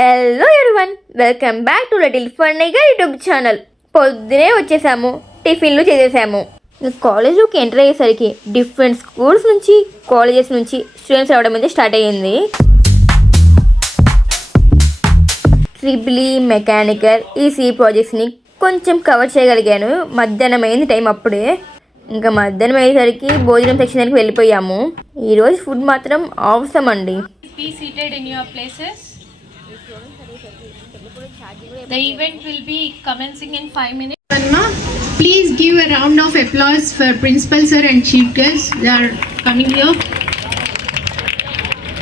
Hello everyone, welcome back to little ఫన్నీగా YouTube channel. పొద్దునే వచ్చేసాము, టిఫిన్లు చేసేసాము. కాలేజ్లోకి ఎంటర్ అయ్యేసరికి డిఫరెంట్ స్కూల్స్ నుంచి, కాలేజెస్ నుంచి స్టూడెంట్స్ రావడం అయితే స్టార్ట్ అయ్యింది. ట్రిపుల్ మెకానికల్ ఈసీ ప్రాజెక్ట్స్ని కొంచెం కవర్ చేయగలిగాను. మధ్యాహ్నం అయింది టైం అప్పుడే. ఇంకా మధ్యాహ్నం అయ్యేసరికి భోజనం సెక్షన్ దగ్గరికి వెళ్ళిపోయాము. ఈరోజు ఫుడ్ మాత్రం అవసరం అండి. The event will be commencing in 5 minutes. Please give a round of applause for Principal Sir and Chief Guests. They are coming here.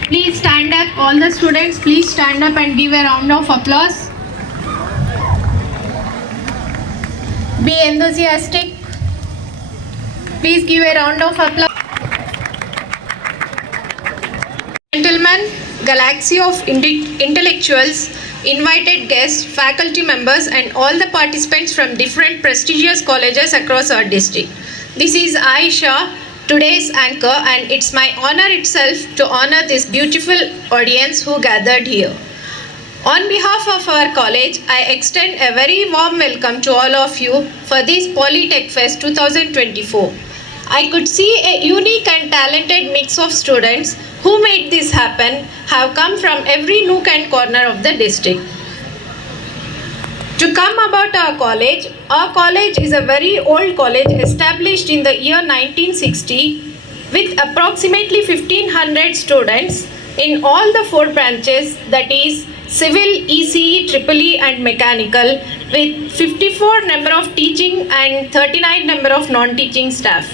Please stand up, all the students. Please stand up and give a round of applause. Be enthusiastic. Please give a round of applause. Gentlemen, galaxy of intellectuals, invited guests, faculty members and all the participants from different prestigious colleges across our district. This is Aisha, today's anchor, and it's my honor itself to honor this beautiful audience who gathered here. On behalf of our college, I extend a very warm welcome to all of you for this Polytech Fest 2024. I could see a unique and talented mix of students who made this happen have come from every nook and corner of the district. To come about our college is a very old college established in the year 1960 with approximately 1500 students in all the 4 branches, that is civil, ECE, EEE and mechanical, with 54 number of teaching and 39 number of non-teaching staff.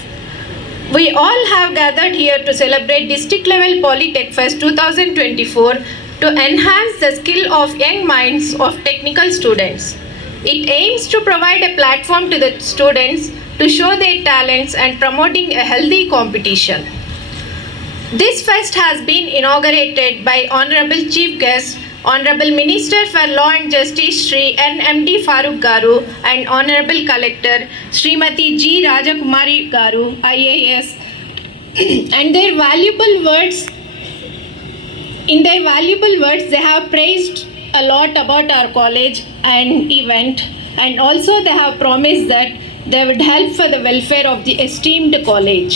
We all have gathered here to celebrate district level Polytech Fest 2024 to enhance the skill of young minds of technical students. It aims to provide a platform to the students to show their talents and promoting a healthy competition. This fest has been inaugurated by Honorable Chief Guest, Honorable Minister for Law and Justice Shri N.M.D. Farooq Garu and Honorable Collector Srimati G. Rajakumari Garu, IAS, and in their valuable words, they have praised a lot about our college and event, and also they have promised that they would help for the welfare of the esteemed college.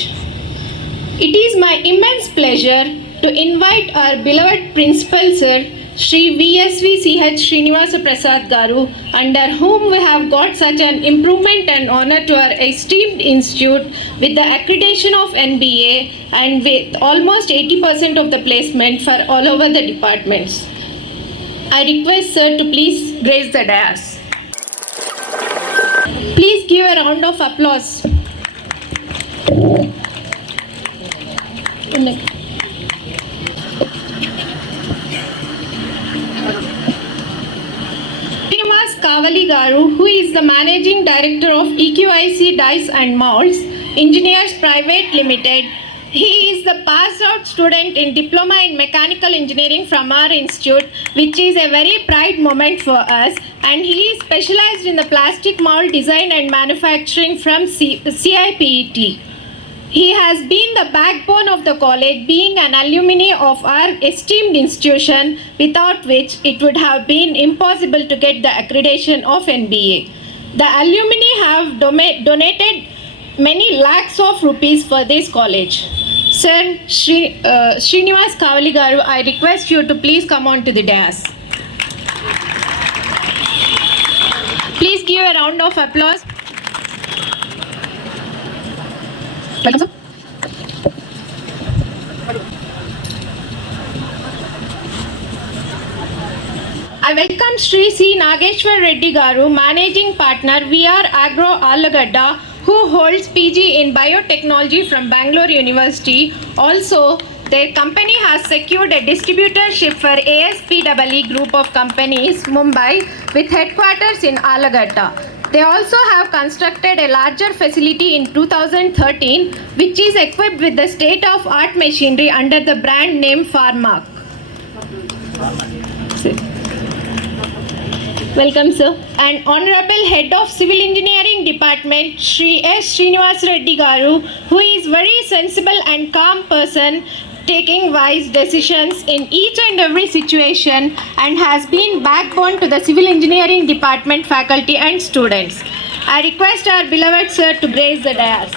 It is my immense pleasure to invite our beloved Principal Sir, Shri VSV CH Srinivasa Prasad Garu, under whom we have got such an improvement and honor to our esteemed institute with the accreditation of NBA and with almost 80% of the placement for all over the departments. I request Sir to please grace the dais. Please give a round of applause. Kavali Garu, who is the Managing Director of EQIC Dice and Molds Engineers Private Limited. He is the passed out student in Diploma in Mechanical Engineering from our institute, which is a very pride moment for us, and he is specialized in the plastic mold design and manufacturing from CIPET. He has been the backbone of the college, being an alumni of our esteemed institution, without which it would have been impossible to get the accreditation of NBA. The alumni have donated many lakhs of rupees for this college. Sir Srinivas Kavali Garu, I request you to please come on to the dais. Please give a round of applause. Welcome, sir. I welcome Shri C. Nageshwar Reddy Garu, Managing Partner, VR Agro Alagadda, who holds PG in Biotechnology from Bangalore University. Also, their company has secured a distributorship for ASPEE group of companies, Mumbai, with headquarters in Alagadda. They also have constructed a larger facility in 2013, which is equipped with the state-of-art machinery under the brand name Pharmac. Welcome, sir. And Honorable Head of Civil Engineering Department, Shri S. Srinivas Reddy Garu, who is very sensible and calm person, taking wise decisions in each and every situation, and has been backbone to the civil engineering department faculty and students. I request our beloved sir to grace the dais.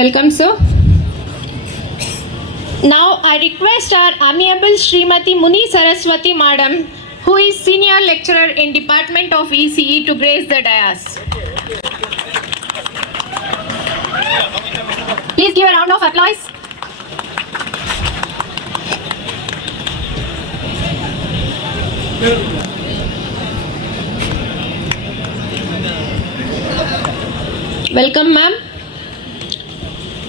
Welcome, sir. Now I request our amiable Srimati Muni Saraswati Madam, who is senior lecturer in Department of ECE, to grace the dais. Please give a round of applause. Welcome, ma'am.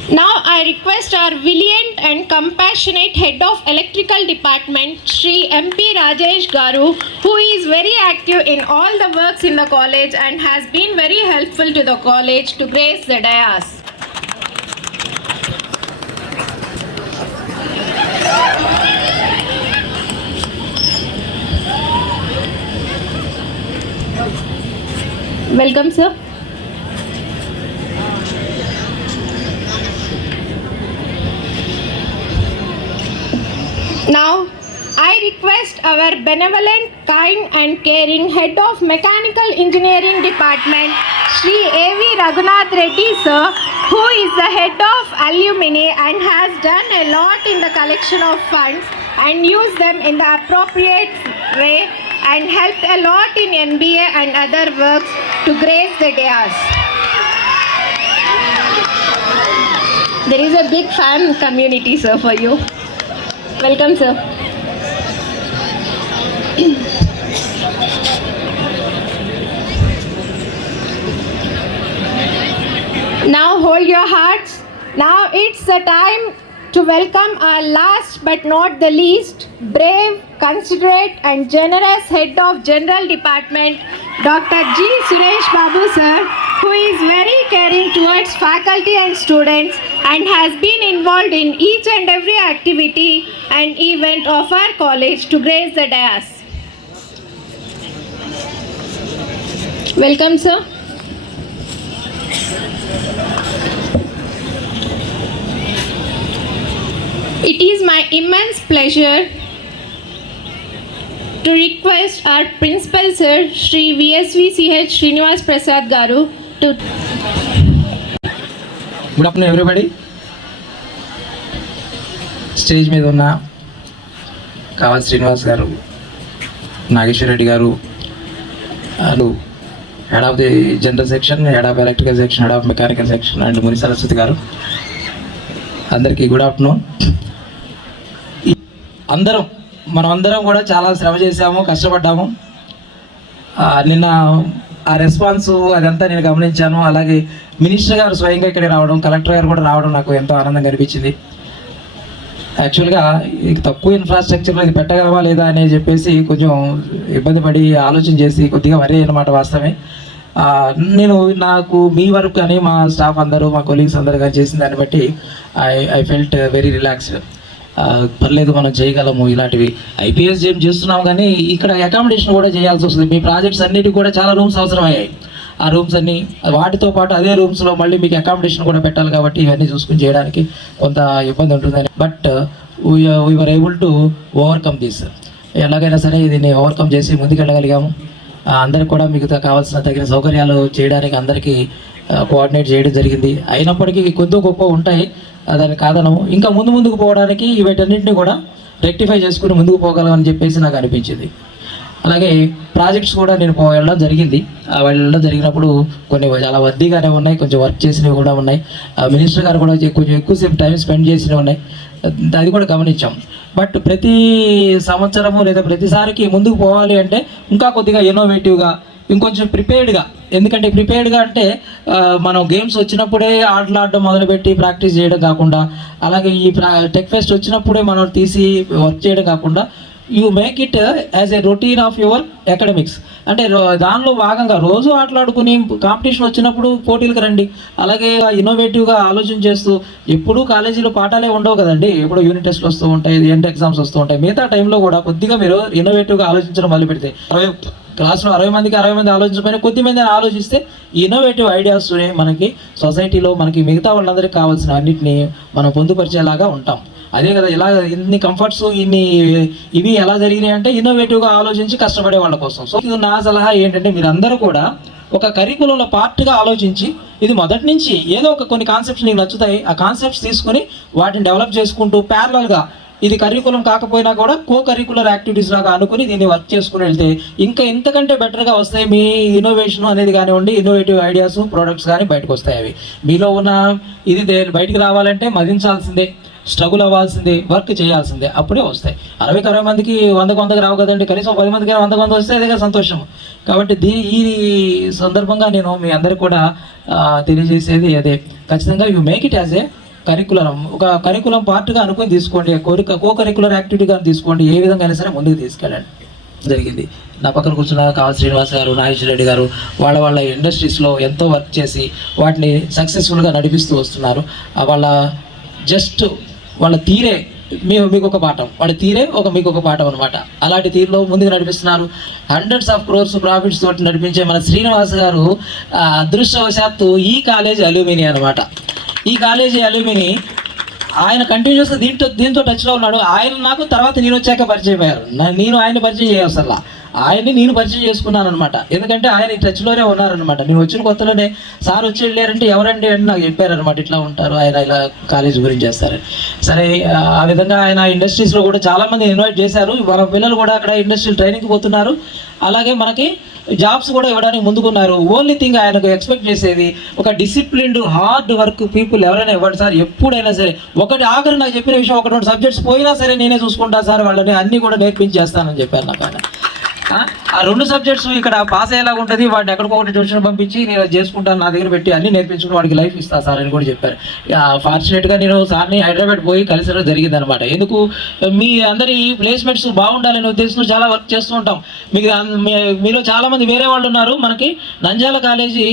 Now I request our valiant and compassionate head of electrical department, Shri MP Rajesh Garu, who is very active in all the works in the college and has been very helpful to the college, to grace the dais. Welcome, sir. Now, I request our benevolent, kind and caring head of mechanical engineering department, Shri A.V. Raghunath Reddy sir, who is the head of alumni and has done a lot in the collection of funds and used them in the appropriate way and helped a lot in NBA and other works, to grace the dais. There is a big fan community, sir, for you. Welcome, sir. Now hold your hearts. Now it's the time to welcome our last but not the least brave, considerate and generous head of general department, Dr. G. Suresh Babu sir, who is very caring towards faculty and students and has been involved in each and every activity and event of our college, to grace the dais. Welcome, sir. It is my immense pleasure to request our principal sir, Shri VSVCH Srinivas Prasad Garu, to... good afternoon everybody. Stage మీద ఉన్న కావాలి శ్రీనివాస్ గారు, నాగేశ్వర రెడ్డి గారు, head of the general section, head of electrical section, head of mechanical section and ముని సరస్వతి గారు, అందరికీ good afternoon. మనమందరం కూడా చాలా శ్రమ చేసాము, కష్టపడ్డాము. నిన్న ఆ రెస్పాన్స్ అదంతా నేను గమనించాను. అలాగే మినిస్టర్ గారు స్వయంగా ఇక్కడ రావడం, కలెక్టర్ గారు కూడా రావడం నాకు ఎంతో ఆనందంగా అనిపించింది. యాక్చువల్గా తక్కువ ఇన్ఫ్రాస్ట్రక్చర్లో ఇది పెట్టగలవా లేదా అని చెప్పేసి కొంచెం ఇబ్బంది పడి ఆలోచన చేసి కొద్దిగా వరి అన్నమాట. వాస్తవమే. నాకు మీ వర్క్ కానీ మా స్టాఫ్ అందరూ, మా కొలీగ్స్ అందరూ కానీ చేసిన దాన్ని బట్టి ఐ ఫెల్ట్ వెరీ రిలాక్స్డ్. పర్లేదు, మనం చేయగలము. ఇలాంటివి ఐపీఎస్ ఏం చేస్తున్నాం కానీ ఇక్కడ అకామిడేషన్ కూడా చేయాల్సి వస్తుంది. మీ ప్రాజెక్ట్స్ అన్నిటికీ కూడా చాలా రూమ్స్ అవసరమయ్యాయి. ఆ రూమ్స్ అన్నీ వాటితో పాటు అదే రూమ్స్లో మళ్ళీ మీకు అకామిడేషన్ కూడా పెట్టాలి కాబట్టి ఇవన్నీ చూసుకుని చేయడానికి కొంత ఇబ్బంది ఉంటుందని. But we are able to overcome this. ఎలాగైనా సరే దీన్ని ఓవర్కమ్ చేసి ముందుకెళ్ళగలిగాము. అందరికి కూడా మీకు కావాల్సిన తగిన సౌకర్యాలు చేయడానికి అందరికీ కోఆర్డినేట్ చేయడం జరిగింది. అయినప్పటికీ కొద్ది గొప్ప ఉంటాయి, దాన్ని కాదనము. ఇంకా ముందుకు పోవడానికి వీటన్నింటినీ కూడా రెక్టిఫై చేసుకుని ముందుకు పోగలమని చెప్పేసి నాకు అనిపించింది. అలాగే ప్రాజెక్ట్స్ కూడా నేను వెళ్ళడం జరిగింది. వెళ్ళడం జరిగినప్పుడు కొన్ని చాలా వర్దీగానే ఉన్నాయి, కొంచెం వర్క్ చేసినవి కూడా ఉన్నాయి. మినిస్టర్ గారు కూడా కొంచెం ఎక్కువసేపు టైం స్పెండ్ చేసినవి ఉన్నాయి, అది కూడా గమనించాం. బట్ ప్రతి సంవత్సరము లేదా ప్రతిసారికి ముందుకు పోవాలి అంటే ఇంకా కొద్దిగా ఇన్నోవేటివ్గా, ఇంకొంచెం ప్రిపేర్డ్గా. ఎందుకంటే ప్రిపేర్డ్గా అంటే మనం గేమ్స్ వచ్చినప్పుడే ఆటలాడడం మొదలుపెట్టి ప్రాక్టీస్ చేయడం కాకుండా, అలాగే ఈ టెక్ ఫెస్ట్ వచ్చినప్పుడే మనం తీసి వర్క్ చేయడం కాకుండా you make it as a routine of your academics. అంటే దానిలో భాగంగా రోజు ఆటలాడుకుని కాంపిటీషన్ వచ్చినప్పుడు పోటీలకు రండి. అలాగే ఇన్నోవేటివ్గా ఆలోచన చేస్తూ, ఎప్పుడూ కాలేజీలో పాఠాలే ఉండవు కదండి, ఎప్పుడూ యూనిట్ టెస్ట్లు వస్తూ ఉంటాయి, ఎండ్ ఎగ్జామ్స్ వస్తూ ఉంటాయి. మిగతా టైంలో కూడా కొద్దిగా మీరు ఇన్నోవేటివ్గా ఆలోచించడం మొదలు పెడితే, క్లాస్లో 60 మందికి 60 మంది ఆలోచించకపోయినా కొద్ది మంది ఆలోచిస్తే ఇన్నోవేటివ్ ఐడియాస్ మనకి సొసైటీలో మనకి మిగతా వాళ్ళందరికీ కావాల్సిన అన్నింటినీ మనం పొందుపరిచేలాగా ఉంటాం. అదే కదా, ఇలా ఇన్ని కంఫర్ట్స్ ఇవి ఎలా జరిగినాయి అంటే ఇన్నోవేటివ్గా ఆలోచించి కష్టపడే వాళ్ళ కోసం. సో ఇది నా సలహా ఏంటంటే, మీరందరూ కూడా ఒక కరికులంలో పార్ట్గా ఆలోచించి, ఇది మొదటి నుంచి ఏదో కొన్ని కాన్సెప్ట్స్ నీకు నచ్చుతాయి, ఆ కాన్సెప్ట్స్ తీసుకొని వాటిని డెవలప్ చేసుకుంటూ ప్యారలల్గా, ఇది కరికులం కాకపోయినా కూడా కో కరికులర్ యాక్టివిటీస్ లాగా అనుకుని దీన్ని వర్క్ చేసుకుని వెళ్తే ఇంకా ఇంతకంటే బెటర్గా వస్తాయి. మీ ఇన్నోవేషన్ అనేది కానివ్వండి, ఇన్నోవేటివ్ ఐడియాస్, ప్రోడక్ట్స్ కానీ బయటకు వస్తాయి. అవి మీలో ఉన్న ఇది బయటికి రావాలంటే మదించాల్సిందే, స్ట్రగుల్ అవ్వాల్సిందే, వర్క్ చేయాల్సిందే, అప్పుడే వస్తాయి. 60 మందికి 100 రావు కదండి, కనీసం 10 మందికి 100 వస్తే అదే సంతోషం. కాబట్టి ఈ సందర్భంగా నేను మీ అందరికి కూడా తెలియజేసేది అదే, ఖచ్చితంగా you make it as a curriculum, ఒక కరికులం పార్ట్గా అనుకుని తీసుకోండి, కో కరికులర్ యాక్టివిటీగా తీసుకోండి, ఏ విధంగా అయినా సరే ముందుకు తీసుకెళ్ళండి. జరిగింది. నా పక్కన కూర్చున్న కావాలి శ్రీనివాస్ గారు, నాగేశ్వర రెడ్డి గారు వాళ్ళ ఇండస్ట్రీస్లో ఎంతో వర్క్ చేసి వాటిని సక్సెస్ఫుల్గా నడిపిస్తూ వస్తున్నారు. వాళ్ళ తీరే మీకు ఒక పాఠం, వాళ్ళ తీరే మీకు ఒక పాఠం అనమాట. అలాంటి తీరులో ముందుకు నడిపిస్తున్నారు. హండ్రెడ్స్ ఆఫ్ క్రోర్స్ ప్రాఫిట్స్ తోటి నడిపించే మన శ్రీనివాస్ గారు అదృష్టవశాత్తు ఈ కాలేజీ అల్యూమిని అనమాట. ఈ కాలేజీ అల్యూమిని ఆయన కంటిన్యూస్గా దీంతో టచ్లో ఉన్నాడు. ఆయన నాకు తర్వాత నేను వచ్చాక పరిచయం అయ్యారు. నేను ఆయన్ని పరిచయం చేయవసల్లా, ఆయన్ని నేను పరిచయం చేసుకున్నాను అనమాట. ఎందుకంటే ఆయన ఈ టచ్లోనే ఉన్నారనమాట. నేను వచ్చిన కొత్తలోనే సార్ వచ్చి వెళ్ళారంటే ఎవరండి అని నాకు చెప్పారనమాట. ఇట్లా ఉంటారు ఆయన, ఇలా కాలేజ్ గురించి చేస్తారని. సరే, ఆ విధంగా ఆయన ఇండస్ట్రీస్లో కూడా చాలామంది ఇన్వైట్ చేశారు. మన పిల్లలు కూడా అక్కడ ఇండస్ట్రియల్ ట్రైనింగ్కి పోతున్నారు. అలాగే మనకి జాబ్స్ కూడా ఇవ్వడానికి ముందుకున్నారు. ఓన్లీ థింగ్ ఆయనకు ఎక్స్పెక్ట్ చేసేది ఒక డిసిప్లిన్డ్ హార్డ్ వర్క్ పీపుల్ ఎవరైనా ఇవ్వండి సార్, ఎప్పుడైనా సరే. ఆఖరి నాకు చెప్పిన విషయం, 1-2 సబ్జెక్ట్స్ పోయినా సరే నేనే చూసుకుంటాను సార్, వాళ్ళని అన్నీ కూడా నేర్పించేస్తానని చెప్పారు నాకు ఆయన. ఆ 2 సబ్జెక్ట్స్ ఇక్కడ పాస్ అయ్యేలాగా ఉంటుంది, వాడిని ఎక్కడికొకటి ట్యూషన్ పంపించి నేను చేసుకుంటాను, నా దగ్గర పెట్టి అన్ని నేర్పించుకుని వాడికి లైఫ్ ఇస్తా సార్ అని కూడా చెప్పారు. ఫార్చునేట్గా నేను సార్ని హైదరాబాద్ పోయి కలిసడం జరిగింది అనమాట. ఎందుకు, మీ అందరి ప్లేస్మెంట్స్ బాగుండాలనే ఉద్దేశంతో చాలా వర్క్ చేస్తూ ఉంటాం. మీలో చాలామంది వేరే వాళ్ళు ఉన్నారు. మనకి Nandyal college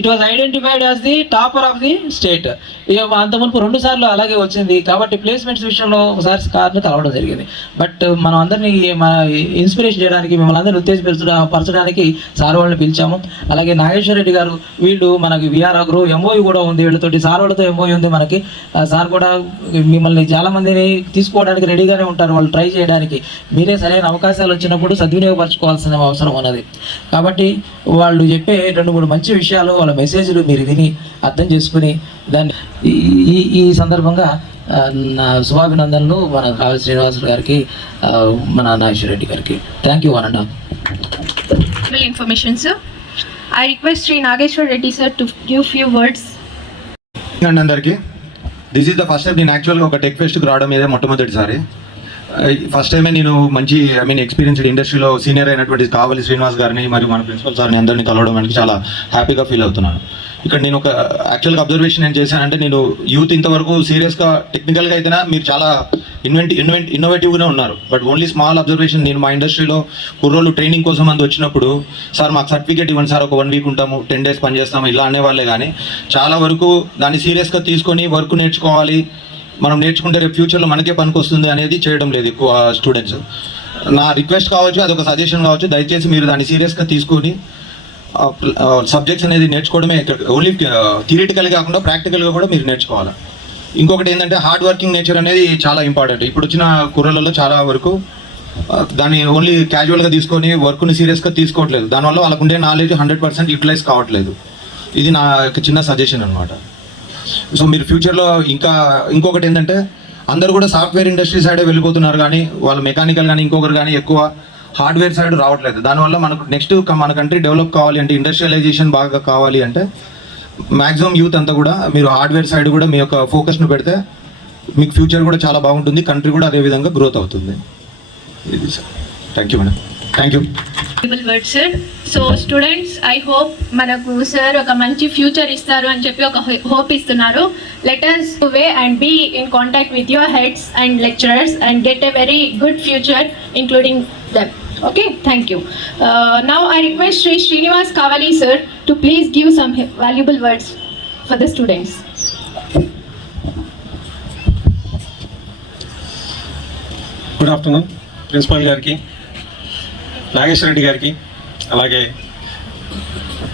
it was identified as the topper of the state. అంత మునుపు 2 సార్లు అలాగే వచ్చింది. కాబట్టి ప్లేస్మెంట్స్ విషయంలో ఒకసారి కార్ని కలవడం జరిగింది. బట్ మనం అందరినీ ఇన్స్పిరేషన్ చేయడానికి, మిమ్మల్ని అందరినీ ఉత్తేజపరచడానికి సార్ వాళ్ళని పిలిచాము. అలాగే నాగేశ్వర రెడ్డి గారు, వీళ్ళు మనకి విఆర్ అగ్రో ఎంఓయూ కూడా ఉంది, వీళ్ళతోటి సార్ వాళ్ళతో ఎంఓయూ ఉంది మనకి. సార్ కూడా మిమ్మల్ని చాలామందిని తీసుకోవడానికి రెడీగానే ఉంటారు, వాళ్ళు ట్రై చేయడానికి. మీరే సరైన అవకాశాలు వచ్చినప్పుడు సద్వినియోగపరచుకోవాల్సిన అవసరం ఉన్నది. కాబట్టి వాళ్ళు చెప్పే 2-3 మంచి విషయాలు, వాళ్ళ మెసేజ్లు మీరు విని అర్థం చేసుకుని దాన్ని ఈ సందర్భంగా నా శుభాభినందనలు మన కాళీ శ్రీనివాసులు గారికి, మన నాగేశ్వర రెడ్డి గారికి. థ్యాంక్ యూ అనండి. Information, sir. I request Sri Nageshwar Reddy sir to give few words. అందరికీ this is the first time నేను యాక్చువల్గా ఒక టెక్ ఫెస్ట్కి రావడం ఇదే మొట్టమొదటిసారి. ఫస్ట్ టైమే నేను మంచి ఎక్స్పీరియన్స్డ్ ఇండస్ట్రీలో సీనియర్ అయినటువంటి కావలి శ్రీనివాస్ గారిని మరియు మన ప్రిన్సిపల్ సార్ని అందరినీ కలవడం చాలా హ్యాపీగా ఫీల్ అవుతున్నాను. ఇక్కడ నేను ఒక యాక్చువల్గా అబ్జర్వేషన్ ఏం చేశానంటే, నేను యూత్ ఇంతవరకు సీరియస్గా టెక్నికల్గా అయితేనా మీరు చాలా ఇన్నోవేటివ్గానే ఉన్నారు. బట్ ఓన్లీ స్మాల్ అబ్జర్వేషన్, నేను మా ఇండస్ట్రీలో కుర్రోళ్ళు ట్రైనింగ్ కోసం అందు వచ్చినప్పుడు సార్ మాకు సర్టిఫికేట్ ఇవ్వండి సార్, ఒక 1 వీక్ ఉంటాము, 10 days పని చేస్తాము, ఇలా అనేవాళ్ళే. కానీ చాలా వరకు దాన్ని సీరియస్గా తీసుకొని వర్క్ నేర్చుకోవాలి, మనం నేర్చుకుంటే రేపు ఫ్యూచర్లో మనకే పనికి వస్తుంది అనేది చేయడం లేదు ఎక్కువ స్టూడెంట్స్. నా రిక్వెస్ట్ కావచ్చు, అదొక సజెషన్ కావచ్చు, దయచేసి మీరు దాన్ని సీరియస్గా తీసుకొని సబ్జెక్ట్స్ అనేది నేర్చుకోవడమే, ఓన్లీ థియరిటికల్ కాకుండా ప్రాక్టికల్గా కూడా మీరు నేర్చుకోవాలి. ఇంకొకటి ఏంటంటే, హార్డ్ వర్కింగ్ నేచర్ అనేది చాలా ఇంపార్టెంట్. ఇప్పుడు వచ్చిన కుర్రలలో చాలా వరకు దాన్ని ఓన్లీ క్యాజువల్గా తీసుకొని వర్క్ని సీరియస్గా తీసుకోవట్లేదు. దానివల్ల వాళ్ళకు ఉండే నాలెడ్జ్ 100% యూటిలైజ్ కావట్లేదు. ఇది నా చిన్న సజెషన్ అనమాట. సో మీరు ఫ్యూచర్లో ఇంకొకటి ఏంటంటే, అందరూ కూడా సాఫ్ట్వేర్ ఇండస్ట్రీ సైడే వెళ్ళిపోతున్నారు, కానీ వాళ్ళు మెకానికల్ కానీ ఇంకొకరు కానీ ఎక్కువ హార్డ్వేర్ సైడ్ రావట్లేదు. దానివల్ల మనకు నెక్స్ట్ మన కంట్రీ డెవలప్ కావాలి అంటే, ఇండస్ట్రియలైజేషన్ బాగా కావాలి అంటే, మ్యాక్సిమం యూత్ అంతా కూడా మీరు హార్డ్వేర్ సైడ్ కూడా మీ యొక్క ఫోకస్ను పెడితే మీకు ఫ్యూచర్ కూడా చాలా బాగుంటుంది, కంట్రీ కూడా అదే విధంగా గ్రోత్ అవుతుంది. ఇది sir. Thank you madam. Thank you. Word sir. So students, I hope మనకు సార్ ఒక మంచి ఫ్యూచర్ ఇస్తారు అని చెప్పి ఒక హోప్ ఇస్తున్నారు. Let us way and be in contact with your heads and lecturers and get a very good future including them. Okay, thank you. Now I request Sri Srinivas Kavali sir to please give some valuable words for the students. Good afternoon principal గారికి, నాగేశ్వర రెడ్డి గారికి, అలాగే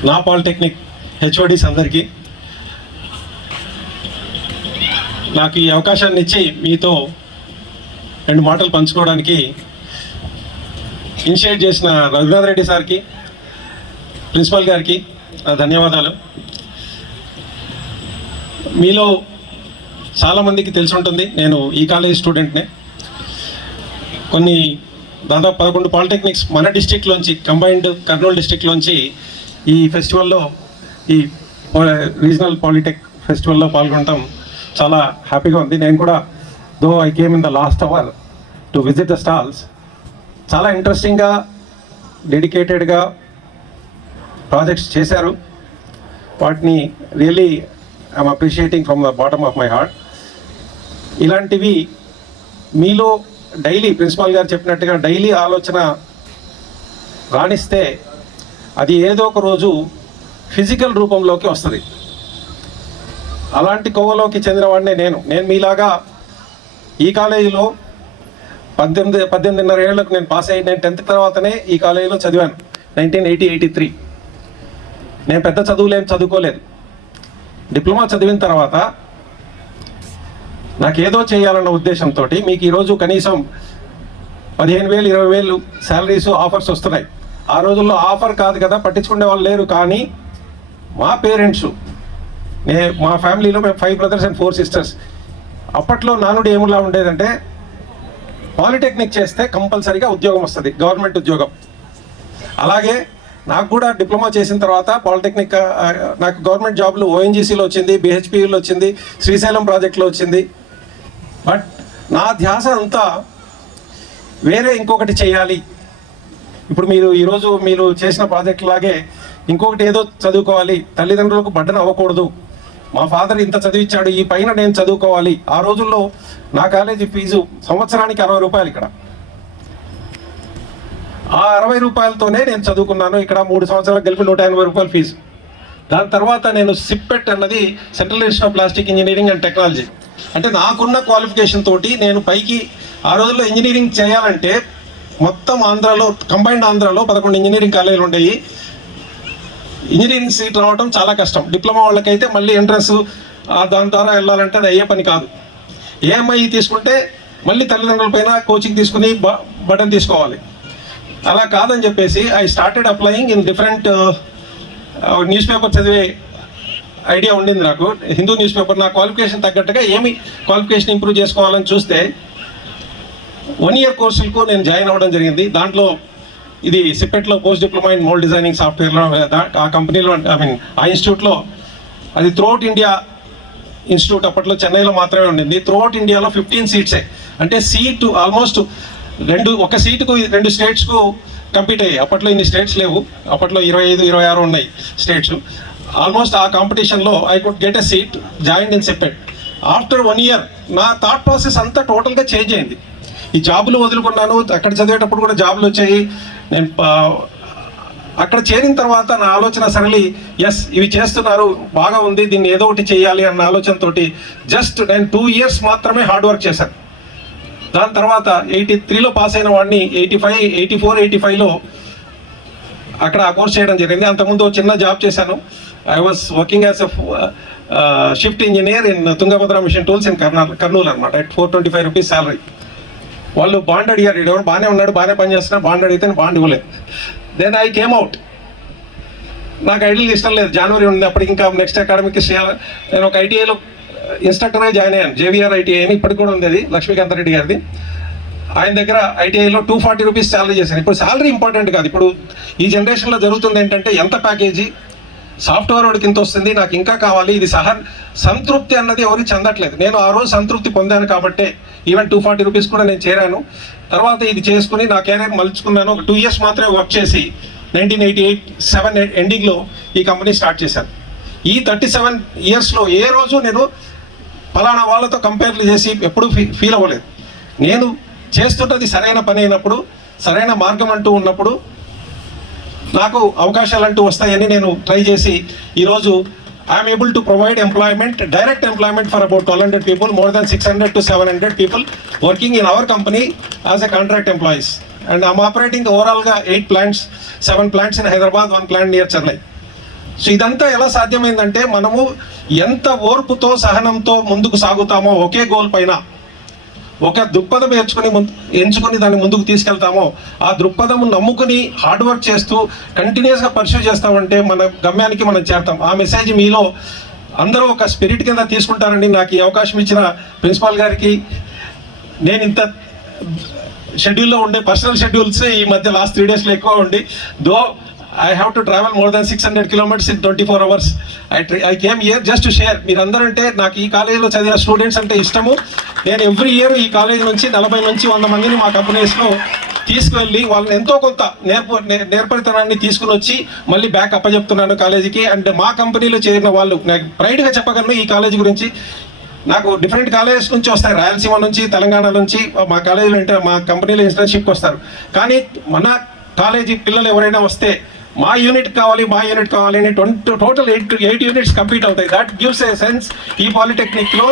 నా polytechnic HODs అందరికీ నాకు ఈ అవకాశాన్ని ఇచ్చి మీతో 2 మాటలు పంచుకోవడానికి ఇనిషియేట్ చేసిన రఘునాథ్ రెడ్డి సార్కి, ప్రిన్సిపాల్ గారికి నా ధన్యవాదాలు. మీలో చాలామందికి తెలిసి ఉంటుంది, నేను ఈ కాలేజ్ స్టూడెంట్నే. దాదాపు 11 పాలిటెక్నిక్స్ మన డిస్టిక్లోంచి, కంబైన్డ్ కర్నూలు డిస్టిక్లోంచి ఈ ఫెస్టివల్లో, ఈ రీజనల్ పాలిటెక్ ఫెస్టివల్లో పాల్గొనడం చాలా హ్యాపీగా ఉంది. నేను కూడా though I came in the last hour to visit the stalls, చాలా ఇంట్రెస్టింగ్గా, డెడికేటెడ్గా ప్రాజెక్ట్స్ చేశారు. వాటిని really I'm appreciating from the bottom of my heart. ఇలాంటివి మీలో డైలీ, ప్రిన్సిపాల్ గారు చెప్పినట్టుగా డైలీ ఆలోచన రాణిస్తే అది ఏదో ఒక రోజు ఫిజికల్ రూపంలోకి వస్తుంది. అలాంటి కోవలోకి చెందినవాడినే నేను మీలాగా ఈ కాలేజీలో 18.5 ఏళ్లకు నేను పాస్ అయ్యి, నేను 10th తర్వాతనే ఈ కాలేజీలో చదివాను. 1983. నేను పెద్ద చదువులేం చదువుకోలేదు. డిప్లొమా చదివిన తర్వాత నాకేదో చేయాలన్న ఉద్దేశంతో మీకు ఈరోజు కనీసం 15,000, 20,000 శాలరీస్ ఆఫర్స్ వస్తున్నాయి. ఆ రోజుల్లో ఆఫర్ కాదు కదా, పట్టించుకునే వాళ్ళు లేరు. కానీ మా పేరెంట్స్, మా ఫ్యామిలీలో మేము 5 brothers and 4 sisters. అప్పట్లో నానుడు ఏములా ఉండేదంటే, పాలిటెక్నిక్ చేస్తే కంపల్సరీగా ఉద్యోగం వస్తుంది, గవర్నమెంట్ ఉద్యోగం. అలాగే నాకు కూడా డిప్లొమా చేసిన తర్వాత పాలిటెక్నిక్, నాకు గవర్నమెంట్ జాబ్లు ఓఎన్జీసీలో వచ్చింది, బిహెచ్పిలో వచ్చింది, శ్రీశైలం ప్రాజెక్టులో వచ్చింది. బట్ నా ధ్యాస అంతా వేరే ఇంకొకటి చేయాలి. ఇప్పుడు ఈరోజు మీరు చేసిన ప్రాజెక్ట్ లాగే ఇంకొకటి ఏదో చదువుకోవాలి, తల్లిదండ్రులకు బడ్డన అవ్వకూడదు, మా ఫాదర్ ఇంత చదివించాడు, ఈ పైన నేను చదువుకోవాలి. ఆ రోజుల్లో నా కాలేజీ ఫీజు సంవత్సరానికి 60 రూపాయలు. ఇక్కడ ఆ 60 రూపాయలతోనే నేను చదువుకున్నాను. ఇక్కడ 3 సంవత్సరాలకు కలిపి 180 రూపాయలు ఫీజు. దాని తర్వాత నేను సిప్పెట్ అన్నది, central institute of plastic engineering and technology, అంటే నాకున్న క్వాలిఫికేషన్ తోటి నేను పైకి, ఆ రోజుల్లో ఇంజనీరింగ్ చేయాలంటే మొత్తం ఆంధ్రాలో, కంబైన్డ్ ఆంధ్రాలో 11 ఇంజనీరింగ్ కాలేజీలు ఉండేవి. ఇంజనీరింగ్ సీట్ రావడం చాలా కష్టం. డిప్లొమా వాళ్ళకైతే మళ్ళీ ఎంట్రన్స్, దాని ద్వారా వెళ్ళాలంటే అది అయ్యే పని కాదు. ఏఎంఐ తీసుకుంటే మళ్ళీ తల్లిదండ్రుల పైన కోచింగ్ తీసుకుని బటన్ తీసుకోవాలి. అలా కాదని చెప్పేసి I started applying in different news paper చదివే ఐడియా ఉండింది నాకు. హిందూ న్యూస్ పేపర్, నా క్వాలిఫికేషన్ తగ్గట్టుగా ఏమి క్వాలిఫికేషన్ ఇంప్రూవ్ చేసుకోవాలని చూస్తే 1 year కోర్సులకు నేను జాయిన్ అవ్వడం జరిగింది. దాంట్లో ఇది సిప్పెట్లో post diploma in mould designing సాఫ్ట్వేర్లో, ఆ కంపెనీలో, ఆ ఇన్స్టిట్యూట్లో, అది త్రూఅవుట్ ఇండియా ఇన్స్టిట్యూట్. అప్పట్లో చెన్నైలో మాత్రమే ఉండింది. త్రూఅవుట్ ఇండియాలో 15 సీట్సే, అంటే సీటు ఆల్మోస్ట్ ఒక సీటుకు 2 స్టేట్స్కు కంపీట్ అయ్యాయి. అప్పట్లో ఇన్ని స్టేట్స్ లేవు, అప్పట్లో 25, 26 ఉన్నాయి స్టేట్స్. ఆల్మోస్ట్ ఆ కాంపిటీషన్లో I could get a seat, join in CIPET. After 1 year నా థాట్ ప్రాసెస్ అంతా టోటల్గా చేంజ్ అయింది. ఈ జాబులు వదులుకున్నాను, అక్కడ చదివేటప్పుడు కూడా జాబులు వచ్చాయి. నేను అక్కడ చేరిన తర్వాత నా ఆలోచన సరళి, ఎస్ ఇవి చేస్తున్నారు, బాగా ఉంది, దీన్ని ఏదో ఒకటి చేయాలి అన్న ఆలోచనతోటి జస్ట్ నేను 2 years మాత్రమే హార్డ్ వర్క్ చేశాను. దాని తర్వాత 83లో పాస్ అయిన వాడిని 84, 85లో అక్కడ ఆ కోర్స్ చేయడం జరిగింది. అంతకుముందు చిన్న జాబ్ చేశాను. I was working as a shift engineer in Tungabhadra machine tools in Kurnool అనమాట. at 425 rupees salary. వాళ్ళు బాండ్ అడిగారు, ఎవరు బాగానే ఉన్నాడు, బాగానే పని చేస్తున్నాడు, బాండ్ అడిగితే బాండ్ ఇవ్వలేదు. Then I came out. నాకు ఐడియల్ ఇష్టం లేదు. జనవరి ఉంది అప్పటికి, ఇంకా నెక్స్ట్ అకాడమిక్ నేను ఒక ఐటీఐలో ఇన్స్ట్రక్టర్గా జాయిన్ అయ్యాను. జేవిఆర్ ఐటీఐ అని ఇప్పటికి కూడా ఉంది, అది లక్ష్మీకాంత్ రెడ్డి గారిది. ఆయన దగ్గర ఐటీఐలో 240 రూపీస్ శాలరీ చేశాను. ఇప్పుడు శాలరీ ఇంపార్టెంట్ కాదు. ఇప్పుడు ఈ జనరేషన్లో జరుగుతుంది ఏంటంటే, ఎంత ప్యాకేజీ, సాఫ్ట్వేర్ వాడికి ఇంత వస్తుంది, నాకు ఇంకా కావాలి, ఇది సంతృప్తి అన్నది ఎవరికి చెందట్లేదు. నేను ఆ రోజు సంతృప్తి పొందాను కాబట్టే ఈవెన్ 240 రూపీస్ కూడా నేను చేరాను. తర్వాత ఇది చేసుకుని నా కెరీర్ మలుచుకున్నాను. ఒక 2 years మాత్రమే వర్క్ చేసి 1987 ఎండింగ్లో ఈ కంపెనీ స్టార్ట్ చేశాను. ఈ 37 yearsలో ఏ రోజు నేను పలానా వాళ్ళతో కంపేర్లు చేసి ఎప్పుడూ ఫీల్ అవ్వలేదు. నేను చేస్తుంటుంది సరైన పని అయినప్పుడు, సరైన మార్గం అంటూ ఉన్నప్పుడు నాకు అవకాశాలు అంటూ వస్తాయని నేను ట్రై చేసి ఈరోజు I'm able to provide employment, direct employment for about 1200 people, more than 600 to 700 people working in our company as a contract employees. And I'm operating ఓవరాల్గా 8 plants, 7 plants in Hyderabad, 1 plant near Chennai. So ఇదంతా ఎలా సాధ్యమైందంటే మనము ఎంత ఓర్పుతో సహనంతో ముందుకు సాగుతామో, ఒకే goal పైన ఒక దృక్పథం ఎంచుకొని దాన్ని ముందుకు తీసుకెళ్తామో, ఆ దృక్పథం నమ్ముకుని హార్డ్ వర్క్ చేస్తూ కంటిన్యూస్గా పర్సూ చేస్తామంటే మన గమ్యానికి మనం చేరుతాం. ఆ మెసేజ్ మీలో అందరూ ఒక స్పిరిట్ కింద తీసుకుంటారండి. నాకు ఈ అవకాశం ఇచ్చిన ప్రిన్సిపాల్ గారికి, నేను ఇంత షెడ్యూల్లో ఉండే పర్సనల్ షెడ్యూల్స్ ఈ మధ్య లాస్ట్ 3 daysలో ఎక్కువ ఉండి, దో I have to travel more than 600 kilometers in 24 hours. I came here just to share. మీరందరూ అంటే నాకు ఈ కాలేజీలో చదివిన స్టూడెంట్స్ అంటే ఇష్టము. నేను ఎవ్రీ ఇయర్ ఈ కాలేజీ నుంచి 40 నుంచి 100 మందిని మా కంపెనీస్లో తీసుకువెళ్ళి వాళ్ళని ఎంతో కొంత నేర్పరితనాన్ని తీసుకుని వచ్చి మళ్ళీ బ్యాక్ అప్పచెప్తున్నాను కాలేజీకి. అండ్ మా కంపెనీలో చేరిన వాళ్ళు, నాకు ప్రైడ్గా చెప్పగలను ఈ కాలేజీ గురించి. నాకు డిఫరెంట్ కాలేజెస్ నుంచి వస్తాయి, రాయలసీమ నుంచి, తెలంగాణ నుంచి మా కాలేజీలో మా కంపెనీలో ఇంటర్న్షిప్కి వస్తారు. కానీ మన కాలేజీ పిల్లలు ఎవరైనా వస్తే మా యూనిట్ కావాలి అని టోటల్ 8 units కంప్లీట్ అవుతాయి. దట్ గివ్స్ ఏ సెన్స్ ఈ పాలిటెక్నిక్లో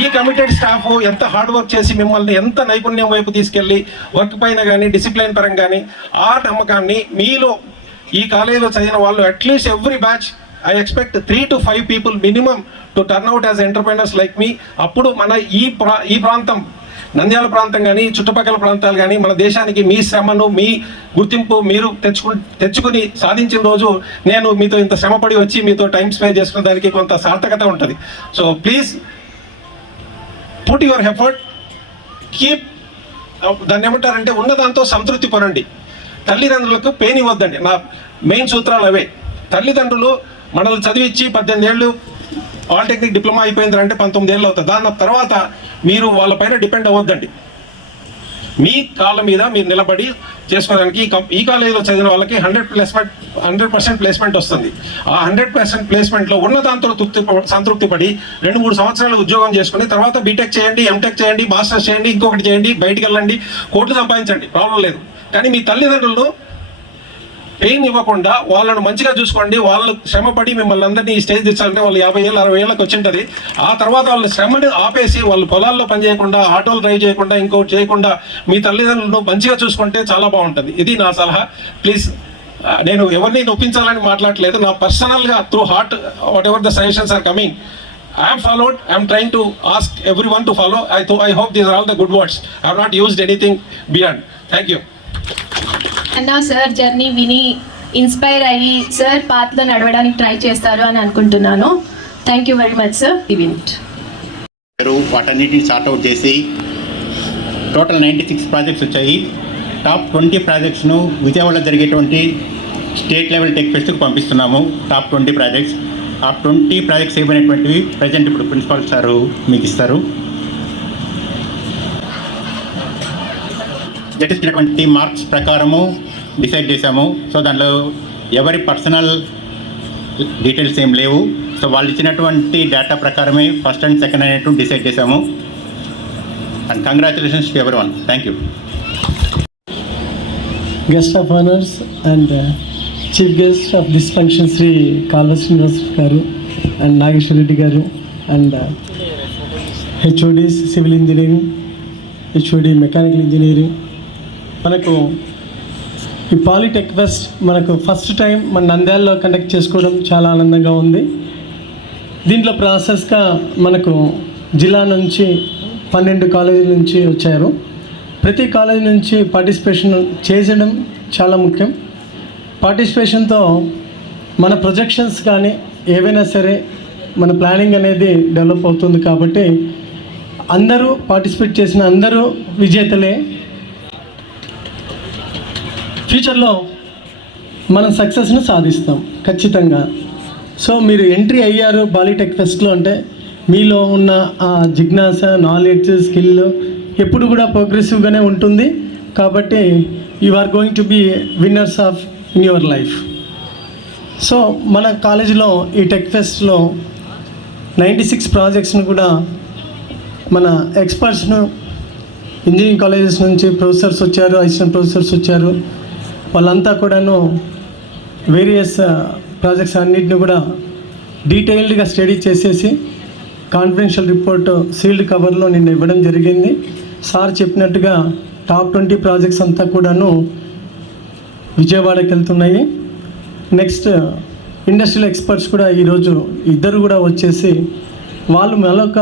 ఈ కమిటెడ్ స్టాఫ్ ఎంత హార్డ్ వర్క్ చేసి మిమ్మల్ని ఎంత నైపుణ్యం వైపు తీసుకెళ్ళి వర్క్ పైన కానీ డిసిప్లిన్ పరంగా కానీ ఆ నమ్మకాన్ని మీలో ఈ కాలేజీలో చదివిన వాళ్ళు at least every batch I expect 3 to 5 people minimum to turn out as entrepreneurs like me. అప్పుడు మన ఈ ప్రాంతం, నంద్యాల ప్రాంతం కానీ చుట్టుపక్కల ప్రాంతాలు కానీ మన దేశానికి మీ శ్రమను, మీ గుర్తింపు మీరు తెచ్చుకుని సాధించిన రోజు నేను మీతో ఇంత శ్రమపడి వచ్చి మీతో టైం స్పెండ్ చేసుకున్న దానికి కొంత సార్థకత ఉంటుంది. So please put your effort, keep, దాన్ని ఏమంటారంటే ఉన్నదాంతో సంతృప్తి పడండి. తల్లిదండ్రులకు పెయిన్ ఇవ్వద్దండి. నా మెయిన్ సూత్రాలు అవే. తల్లిదండ్రులు మనల్ని చదివించి 18 ఏళ్ళు పాలిటెక్నిక్ డిప్లొమా అయిపోయిందంటే 19 ఏళ్ళు అవుతుంది. దాని తర్వాత మీరు వాళ్ళపైన డిపెండ్ అవ్వద్దండి. మీ కాళ్ళ మీద మీరు నిలబడి చేసుకోవడానికి ఈ కాలేజీలో చదివిన వాళ్ళకి 100% ప్లేస్మెంట్ వస్తుంది. ఆ 100% ప్లేస్మెంట్లో ఉన్న దాంతో సంతృప్తి పడి 2-3 సంవత్సరాలు ఉద్యోగం చేసుకుని తర్వాత బీటెక్ చేయండి, ఎంటెక్ చేయండి, మాస్టర్స్ చేయండి, ఇంకొకటి చేయండి, బయటికి వెళ్ళండి, కోట్లు సంపాదించండి, ప్రాబ్లం లేదు. కానీ మీ తల్లిదండ్రులను పెయిన్ ఇవ్వకుండా వాళ్ళను మంచిగా చూసుకోండి. వాళ్ళు శ్రమపడి మిమ్మల్ని అందరినీ ఈ స్టేజ్ తెచ్చాలంటే వాళ్ళు 50 ఏళ్ళు 60 ఏళ్ళకి వచ్చింటుంది. ఆ తర్వాత వాళ్ళ శ్రమని ఆపేసి వాళ్ళు పొలాల్లో పని చేయకుండా, ఆటోలు డ్రైవ్ చేయకుండా, ఇంకోటి చేయకుండా మీ తల్లిదండ్రులను మంచిగా చూసుకుంటే చాలా బాగుంటుంది. ఇది నా సలహా. ప్లీజ్, నేను ఎవరిని నొప్పించాలని మాట్లాడలేదు. నా పర్సనల్గా through heart whatever the suggestions are coming, I am followed. I am trying to ask everyone to follow. I hope these are all the good words. I have not used anything beyond. Thank you. అన్నా sir journey విని inspire అయ్యి sir పాత్రలో నడవడానికి try చేస్తారు అని అనుకుంటున్నాను. Thank you very much sir. Event వాటన్నిటిని sort out చేసి టోటల్ 96 ప్రాజెక్ట్స్ వచ్చాయి. టాప్ 20 ప్రాజెక్ట్స్ను విజయవాడలో జరిగేటువంటి స్టేట్ లెవెల్ టెక్ ఫెస్ట్కి పంపిస్తున్నాము. Top 20 projects. ఆ 20 ప్రాజెక్ట్స్ ఏమైనటువంటివి ప్రజెంట్ ఇప్పుడు ప్రిన్సిపాల్ సారు మీకు ఇస్తారు. జటిస్తున్నటువంటి మార్క్స్ ప్రకారము డిసైడ్ చేశాము. సో దాంట్లో ఎవరి పర్సనల్ డీటెయిల్స్ ఏం లేవు. సో వాళ్ళు ఇచ్చినటువంటి డేటా ప్రకారమే ఫస్ట్ అండ్ సెకండ్ అనేటువంటి డిసైడ్ చేశాము. And congratulations to everyone. Thank you. Guest of honors and chief guest of this function Sri Kalva Srinivas garu and Nageswar Reddy garu and HODs civil engineering, HOD mechanical engineering. మనకు ఈ polytech fest మనకు first time మన నంద్యాలలో conduct చేసుకోవడం చాలా ఆనందంగా ఉంది. దీంట్లో ప్రాసెస్గా మనకు జిల్లా నుంచి 12 కాలేజీల నుంచి వచ్చారు. ప్రతి కాలేజీ నుంచి పార్టిసిపేషన్ చేయడం చాలా ముఖ్యం. పార్టిసిపేషన్తో మన ప్రొజెక్షన్స్ కానీ ఏవైనా సరే మన ప్లానింగ్ అనేది డెవలప్ అవుతుంది. కాబట్టి అందరూ పార్టిసిపేట్ చేసిన అందరూ విజేతలే. ఫ్యూచర్లో మనం సక్సెస్ను సాధిస్తాం ఖచ్చితంగా. సో మీరు ఎంట్రీ అయ్యారు పాలిటెక్ ఫెస్ట్లో అంటే మీలో ఉన్న ఆ జిజ్ఞాస, నాలెడ్జ్, స్కిల్ ఎప్పుడు కూడా ప్రోగ్రెసివ్గానే ఉంటుంది. కాబట్టి you are going to be winners of in your life. So మన కాలేజీలో ఈ టెక్ ఫెస్ట్లో 96 ప్రాజెక్ట్స్ను కూడా మన ఎక్స్పర్ట్స్ను ఇంజనీరింగ్ కాలేజెస్ నుంచి ప్రొఫెసర్స్ వచ్చారు, అసిస్టెంట్ ప్రొఫెసర్స్ వచ్చారు. వాళ్ళంతా కూడాను వేరియస్ ప్రాజెక్ట్స్ అన్నిటిని కూడా డీటెయిల్డ్గా స్టడీ చేసేసి కాన్ఫిడెన్షియల్ రిపోర్ట్ సీల్డ్ కవర్లో నిన్న ఇవ్వడం జరిగింది. సార్ చెప్పినట్టుగా టాప్ 20 ప్రాజెక్ట్స్ అంతా కూడాను విజయవాడకి వెళ్తున్నాయి. నెక్స్ట్ ఇండస్ట్రియల్ ఎక్స్పర్ట్స్ కూడా ఈరోజు ఇద్దరు కూడా వచ్చేసి వాళ్ళు మరొక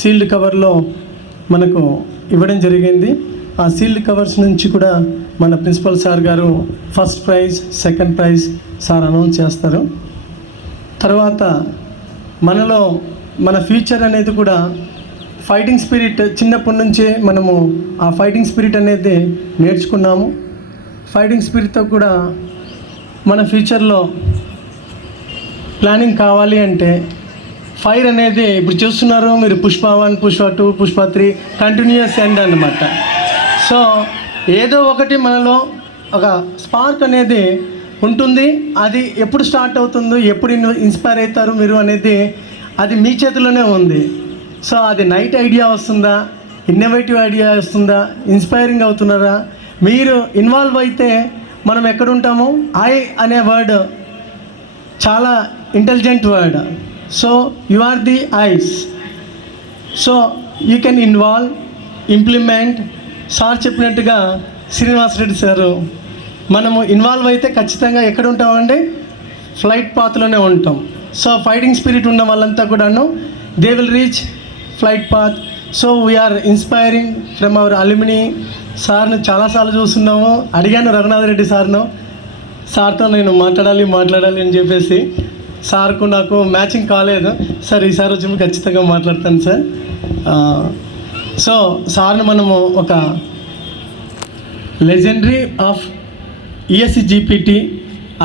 సీల్డ్ కవర్లో మనకు ఇవ్వడం జరిగింది. ఆ సీల్డ్ కవర్స్ నుంచి కూడా మన ప్రిన్సిపల్ సార్ గారు first prize, second prize sir announce చేస్తారు. తర్వాత మనలో మన ఫ్యూచర్ అనేది కూడా ఫైటింగ్ స్పిరిట్ చిన్నప్పటి నుంచే మనము ఆ ఫైటింగ్ స్పిరిట్ అనేది నేర్చుకున్నాము. ఫైటింగ్ స్పిరిట్తో కూడా మన ఫ్యూచర్లో ప్లానింగ్ కావాలి అంటే ఫైర్ అనేది ఇప్పుడు చూస్తున్నారు మీరు పుష్ప 1, పుష్ప 2, పుష్ప 3 కంటిన్యూస్ ఎండ్ అన్నమాట. సో ఏదో ఒకటి మనలో ఒక స్పార్క్ అనేది ఉంటుంది. అది ఎప్పుడు స్టార్ట్ అవుతుందో, ఎప్పుడు ఇన్స్పైర్ అవుతారు మీరు అనేది అది మీ చేతిలోనే ఉంది. సో అది నైట్ ఐడియా వస్తుందా, ఇన్నోవేటివ్ ఐడియా వస్తుందా, ఇన్స్పైరింగ్ అవుతున్నారా, మీరు ఇన్వాల్వ్ అయితే మనం ఎక్కడ ఉంటాము. ఐ అనే వర్డ్ చాలా intelligent word. So you are the eyes. So you can involve, implement. Sir చెప్పినట్టుగా శ్రీనివాసరెడ్డి సారు మనము ఇన్వాల్వ్ అయితే ఖచ్చితంగా ఎక్కడ ఉంటామండి, ఫ్లైట్ పాత్లోనే ఉంటాం. సో ఫైటింగ్ స్పిరిట్ ఉన్న వాళ్ళంతా కూడాను they will reach flight path. So we are inspiring from our alumni. సార్ను చాలాసార్లు చూస్తున్నాము. అడిగాను రఘునాథ్ రెడ్డి సార్తో నేను మాట్లాడాలి అని చెప్పేసి సార్కు నాకు మ్యాచింగ్ కాలేదు. సార్ ఈసారి వచ్చి ఖచ్చితంగా మాట్లాడతాను సార్. సో సార్ను మనము ఒక legendary of ESC GPT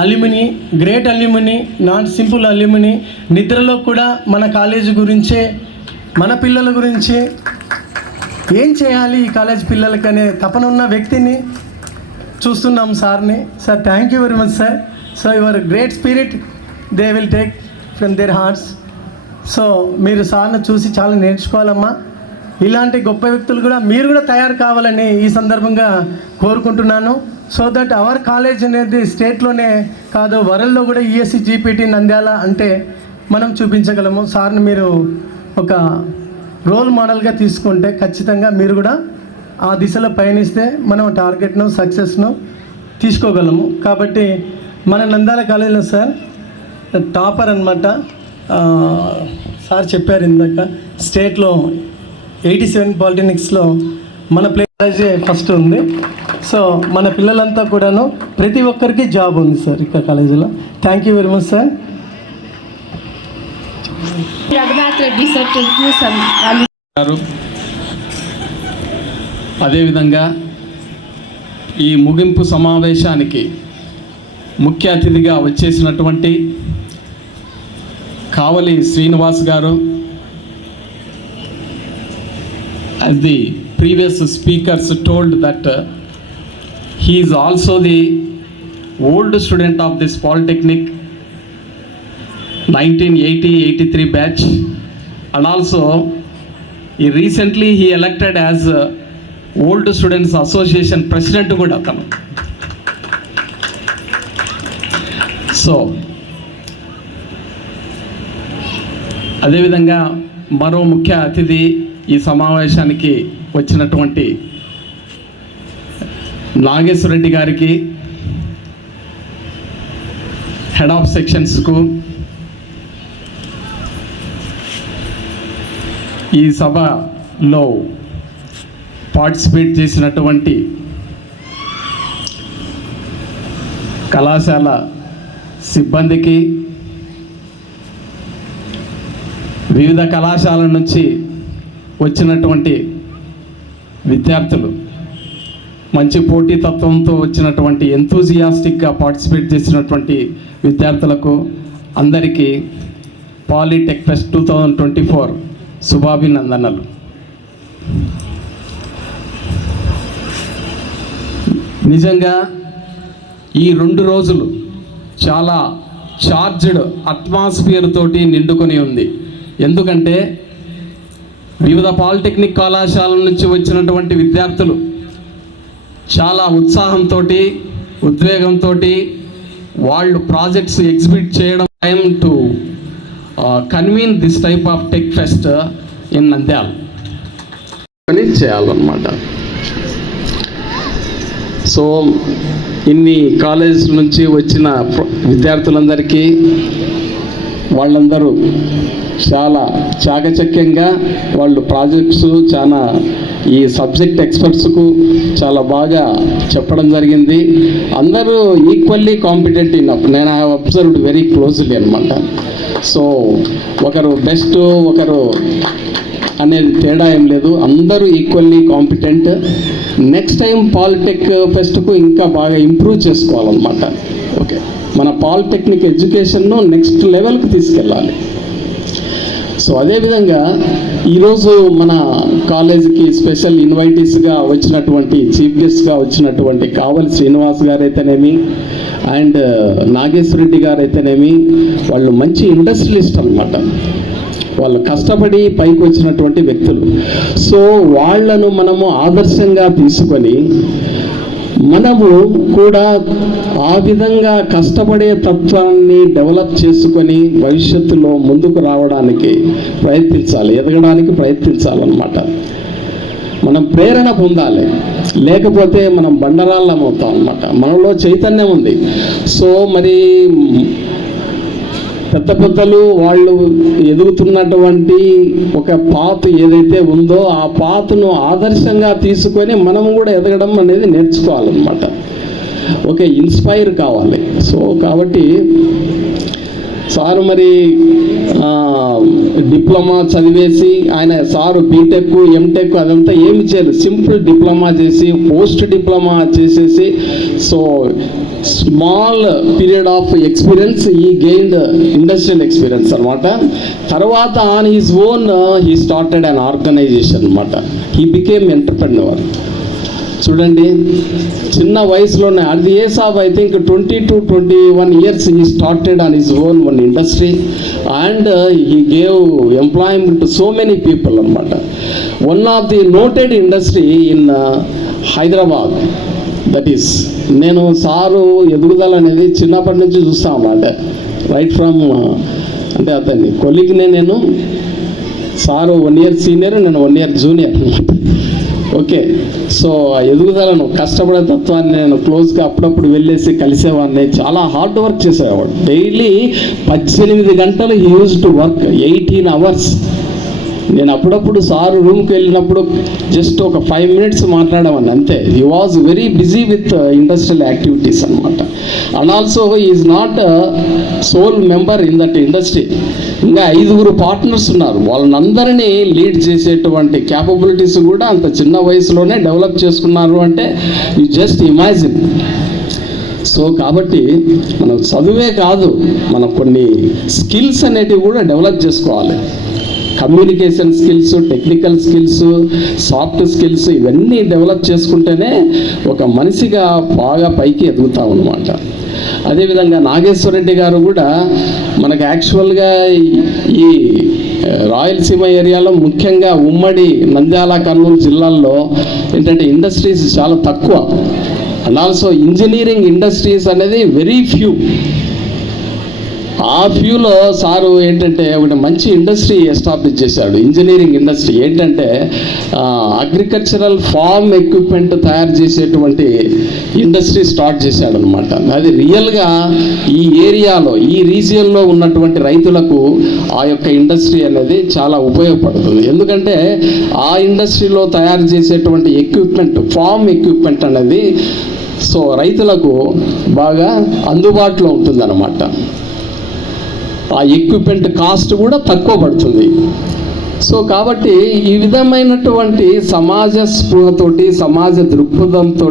alumni, great alumni, not simple alumni. నిద్రలో కూడా మన కాలేజీ గురించే, మన పిల్లల గురించి ఏం చేయాలి ఈ కాలేజ్ పిల్లలకనే తపన ఉన్న వ్యక్తిని చూస్తున్నాం సార్ని. Sir thank you very much sir. So your great spirit they will take from their hearts. So మీరు సార్ను చూసి చాలా నేర్చుకోవాలమ్మా. ఇలాంటి గొప్ప వ్యక్తులు కూడా మీరు కూడా తయారు కావాలని ఈ సందర్భంగా కోరుకుంటున్నాను. సో దట్ అవర్ కాలేజ్ అనేది స్టేట్లోనే కాదు, వరల్డ్లో కూడా ఈఎస్సి జీపీటీ నంద్యాల అంటే మనం చూపించగలము. సార్ని మీరు ఒక రోల్ మోడల్గా తీసుకుంటే ఖచ్చితంగా మీరు కూడా ఆ దిశలో పయనిస్తే మనం టార్గెట్ను, సక్సెస్ను తీసుకోగలము. కాబట్టి మన నంద్యాల కాలేజీలో సార్ టాపర్ అనమాట. సార్ చెప్పారు ఇందాక స్టేట్లో 87 పాలిటెక్నిక్స్లో మన కాలేజే ఫస్ట్ ఉంది. సో మన పిల్లలంతా కూడాను ప్రతి ఒక్కరికి జాబ్ ఉంది సార్ ఇక్కడ కాలేజీలో. Thank you very much sir. Raghunath Reddy sir గారు, అదేవిధంగా ఈ ముగింపు సమావేశానికి ముఖ్య అతిథిగా వచ్చేసినటువంటి కావలి శ్రీనివాస్ గారు, as the previous speakers told that he is also the old student of this polytechnic 1980-83 batch, and also he recently elected as old students association president kuda atanu. So అదేవిధంగా మరో ముఖ్య అతిథి ఈ సమావేశానికి వచ్చినటువంటి నాగేశ్వరరెడ్డి గారికి, హెడ్ ఆఫ్ సెక్షన్స్కు, ఈ సభలో పార్టిసిపేట్ చేసినటువంటి కళాశాల సిబ్బందికి, వివిధ కళాశాలల నుంచి వచ్చినటువంటి విద్యార్థులు, మంచి పోటీతత్వంతో వచ్చినటువంటి ఎంతూజియాస్టిక్గా పార్టిసిపేట్ చేసినటువంటి విద్యార్థులకు అందరికీ పాలిటెక్ ఫెస్ట్ 2024 శుభాభినందనలు. నిజంగా ఈ 2 రోజులు చాలా చార్జ్డ్ అట్మాస్ఫియర్ తోటి నిండుకొని ఉంది. ఎందుకంటే వివిధ పాలిటెక్నిక్ కళాశాలల నుంచి వచ్చినటువంటి విద్యార్థులు చాలా ఉత్సాహంతో, ఉద్వేగంతో వాళ్ళు ప్రాజెక్ట్స్ ఎగ్జిబిట్ చేయడం time to convene this type of tech fest in Nandyal అని చేయాలన్నమాట. సో ఇన్ని కాలేజ్ నుంచి వచ్చిన విద్యార్థులందరికీ వాళ్ళందరూ చాలా చాకచక్యంగా వాళ్ళు ప్రాజెక్ట్స్ చాలా ఈ సబ్జెక్ట్ ఎక్స్పర్ట్స్కు చాలా బాగా చెప్పడం జరిగింది. అందరూ ఈక్వల్లీ కాంపిటెంట్ ఇన్నప్. నేను I have observed very closely అనమాట. సో ఒకరు బెస్ట్ ఒకరు అనేది తేడా ఏం లేదు, అందరూ equally competent. Next time polytech ఫెస్ట్కు ఇంకా బాగా ఇంప్రూవ్ చేసుకోవాలన్నమాట. ఓకే, మన పాలిటెక్నిక్ ఎడ్యుకేషన్ను నెక్స్ట్ లెవెల్కి తీసుకెళ్ళాలి. సో అదేవిధంగా ఈరోజు మన కాలేజీకి స్పెషల్ ఇన్వైటీస్గా వచ్చినటువంటి చీఫ్ గెస్ట్గా వచ్చినటువంటి కావలి శ్రీనివాస్ గారు అయితేనేమి అండ్ నాగేశ్వరరెడ్డి గారు అయితేనేమి, వాళ్ళు మంచి ఇండస్ట్రియలిస్ట్ అన్నమాట. వాళ్ళు కష్టపడి పైకి వచ్చినటువంటి వ్యక్తులు. సో వాళ్ళను మనము ఆదర్శంగా తీసుకొని మనము కూడా ఆ విధంగా కష్టపడే తత్వాన్ని డెవలప్ చేసుకొని భవిష్యత్తులో ముందుకు రావడానికి ప్రయత్నించాలి, ఎదగడానికి ప్రయత్నించాలన్నమాట. మనం ప్రేరణ పొందాలి, లేకపోతే మనం బండరాళ్ళం అవుతాం అన్నమాట. మనలో చైతన్యం ఉంది. సో మరి పెద్దలు వాళ్ళు ఎదుగుతున్నటువంటి ఒక పాత్ ఏదైతే ఉందో ఆ పాత్ను ఆదర్శంగా తీసుకొని మనం కూడా ఎదగడం అనేది నేర్చుకోవాలన్నమాట. ఓకే, ఇన్స్పైర్ కావాలి. సో కాబట్టి సారు మరి డిప్లొమా చదివేసి ఆయన సారు బీటెక్ ఎంటెక్ అదంతా ఏమి చేయలేదు, సింపుల్ డిప్లొమా చేసి పోస్ట్ డిప్లొమా చేసేసి so small period of experience he gained industrial experience అనమాట. తర్వాత on his own he started an organisation అనమాట. He became entrepreneur. చూడండి, చిన్న వయసులోనే at the age of I think 20 to 21 years he started on his own one industry and he gave employment to so many people అనమాట. One of the noted industry in Hyderabad, that is, నేను sir ఎదుగుదల అనేది చిన్నప్పటి నుంచి చూస్తాను అన్నమాట. Right from అంటే అతన్ని కొలీగ్నే, నేను సారు 1 year సీనియర్, నేను 1 year జూనియర్. ఓకే, సో ఆ ఎదుగుదలను కష్టపడే తత్వాన్ని నేను క్లోజ్గా అప్పుడప్పుడు వెళ్ళేసి కలిసేవాడిని. చాలా హార్డ్ వర్క్ చేసేవాడు. డైలీ 18 గంటలు he use to work 18 hours. నేను అప్పుడప్పుడు సారు రూమ్కి వెళ్ళినప్పుడు జస్ట్ ఒక 5 minutes మాట్లాడేవాడిని అంతే. He was very busy with industrial activities అనమాట. And also is not sole member in that industry. ఇంకా 5 పార్ట్నర్స్ ఉన్నారు. వాళ్ళందరినీ లీడ్ చేసేటువంటి క్యాపబిలిటీస్ కూడా అంత చిన్న వయసులోనే డెవలప్ చేసుకున్నారు అంటే యూ జస్ట్ ఇమాజిన్. సో కాబట్టి మనం చదువే కాదు, మనం కొన్ని స్కిల్స్ అనేటివి కూడా డెవలప్ చేసుకోవాలి. Communication skills, technical skills, soft skills, ఇవన్నీ డెవలప్ చేసుకుంటేనే ఒక మనిషిగా బాగా పైకి ఎదుగుతాం అన్నమాట. అదేవిధంగా నాగేశ్వరరెడ్డి గారు కూడా మనకు యాక్చువల్గా ఈ రాయలసీమ ఏరియాలో ముఖ్యంగా ఉమ్మడి నంద్యాల, కర్నూలు జిల్లాల్లో ఏంటంటే ఇండస్ట్రీస్ చాలా తక్కువ. అండ్ ఆల్సో ఇంజనీరింగ్ ఇండస్ట్రీస్ అనేది వెరీ ఫ్యూ. ఆ ఫ్యూలో సారు ఏంటంటే ఒకటి మంచి ఇండస్ట్రీ ఎస్టాబ్లిష్ చేశాడు, ఇంజనీరింగ్ ఇండస్ట్రీ. ఏంటంటే అగ్రికల్చరల్ ఫార్మ్ ఎక్విప్మెంట్ తయారు చేసేటువంటి ఇండస్ట్రీ స్టార్ట్ చేశాడు అనమాట. అది రియల్గా ఈ ఏరియాలో, ఈ రీజియన్లో ఉన్నటువంటి రైతులకు ఆ యొక్క ఇండస్ట్రీ అనేది చాలా ఉపయోగపడుతుంది. ఎందుకంటే ఆ ఇండస్ట్రీలో తయారు చేసేటువంటి ఎక్విప్మెంట్, ఫార్మ్ ఎక్విప్మెంట్ అనేది సో రైతులకు బాగా అందుబాటులో ఉంటుందన్నమాట. ఆ ఎక్విప్మెంట్ కాస్ట్ కూడా తక్కువ పడుతుంది. సో కాబట్టి ఈ విధమైనటువంటి సమాజ స్పృహతోటి, సమాజ దృక్పథంతో,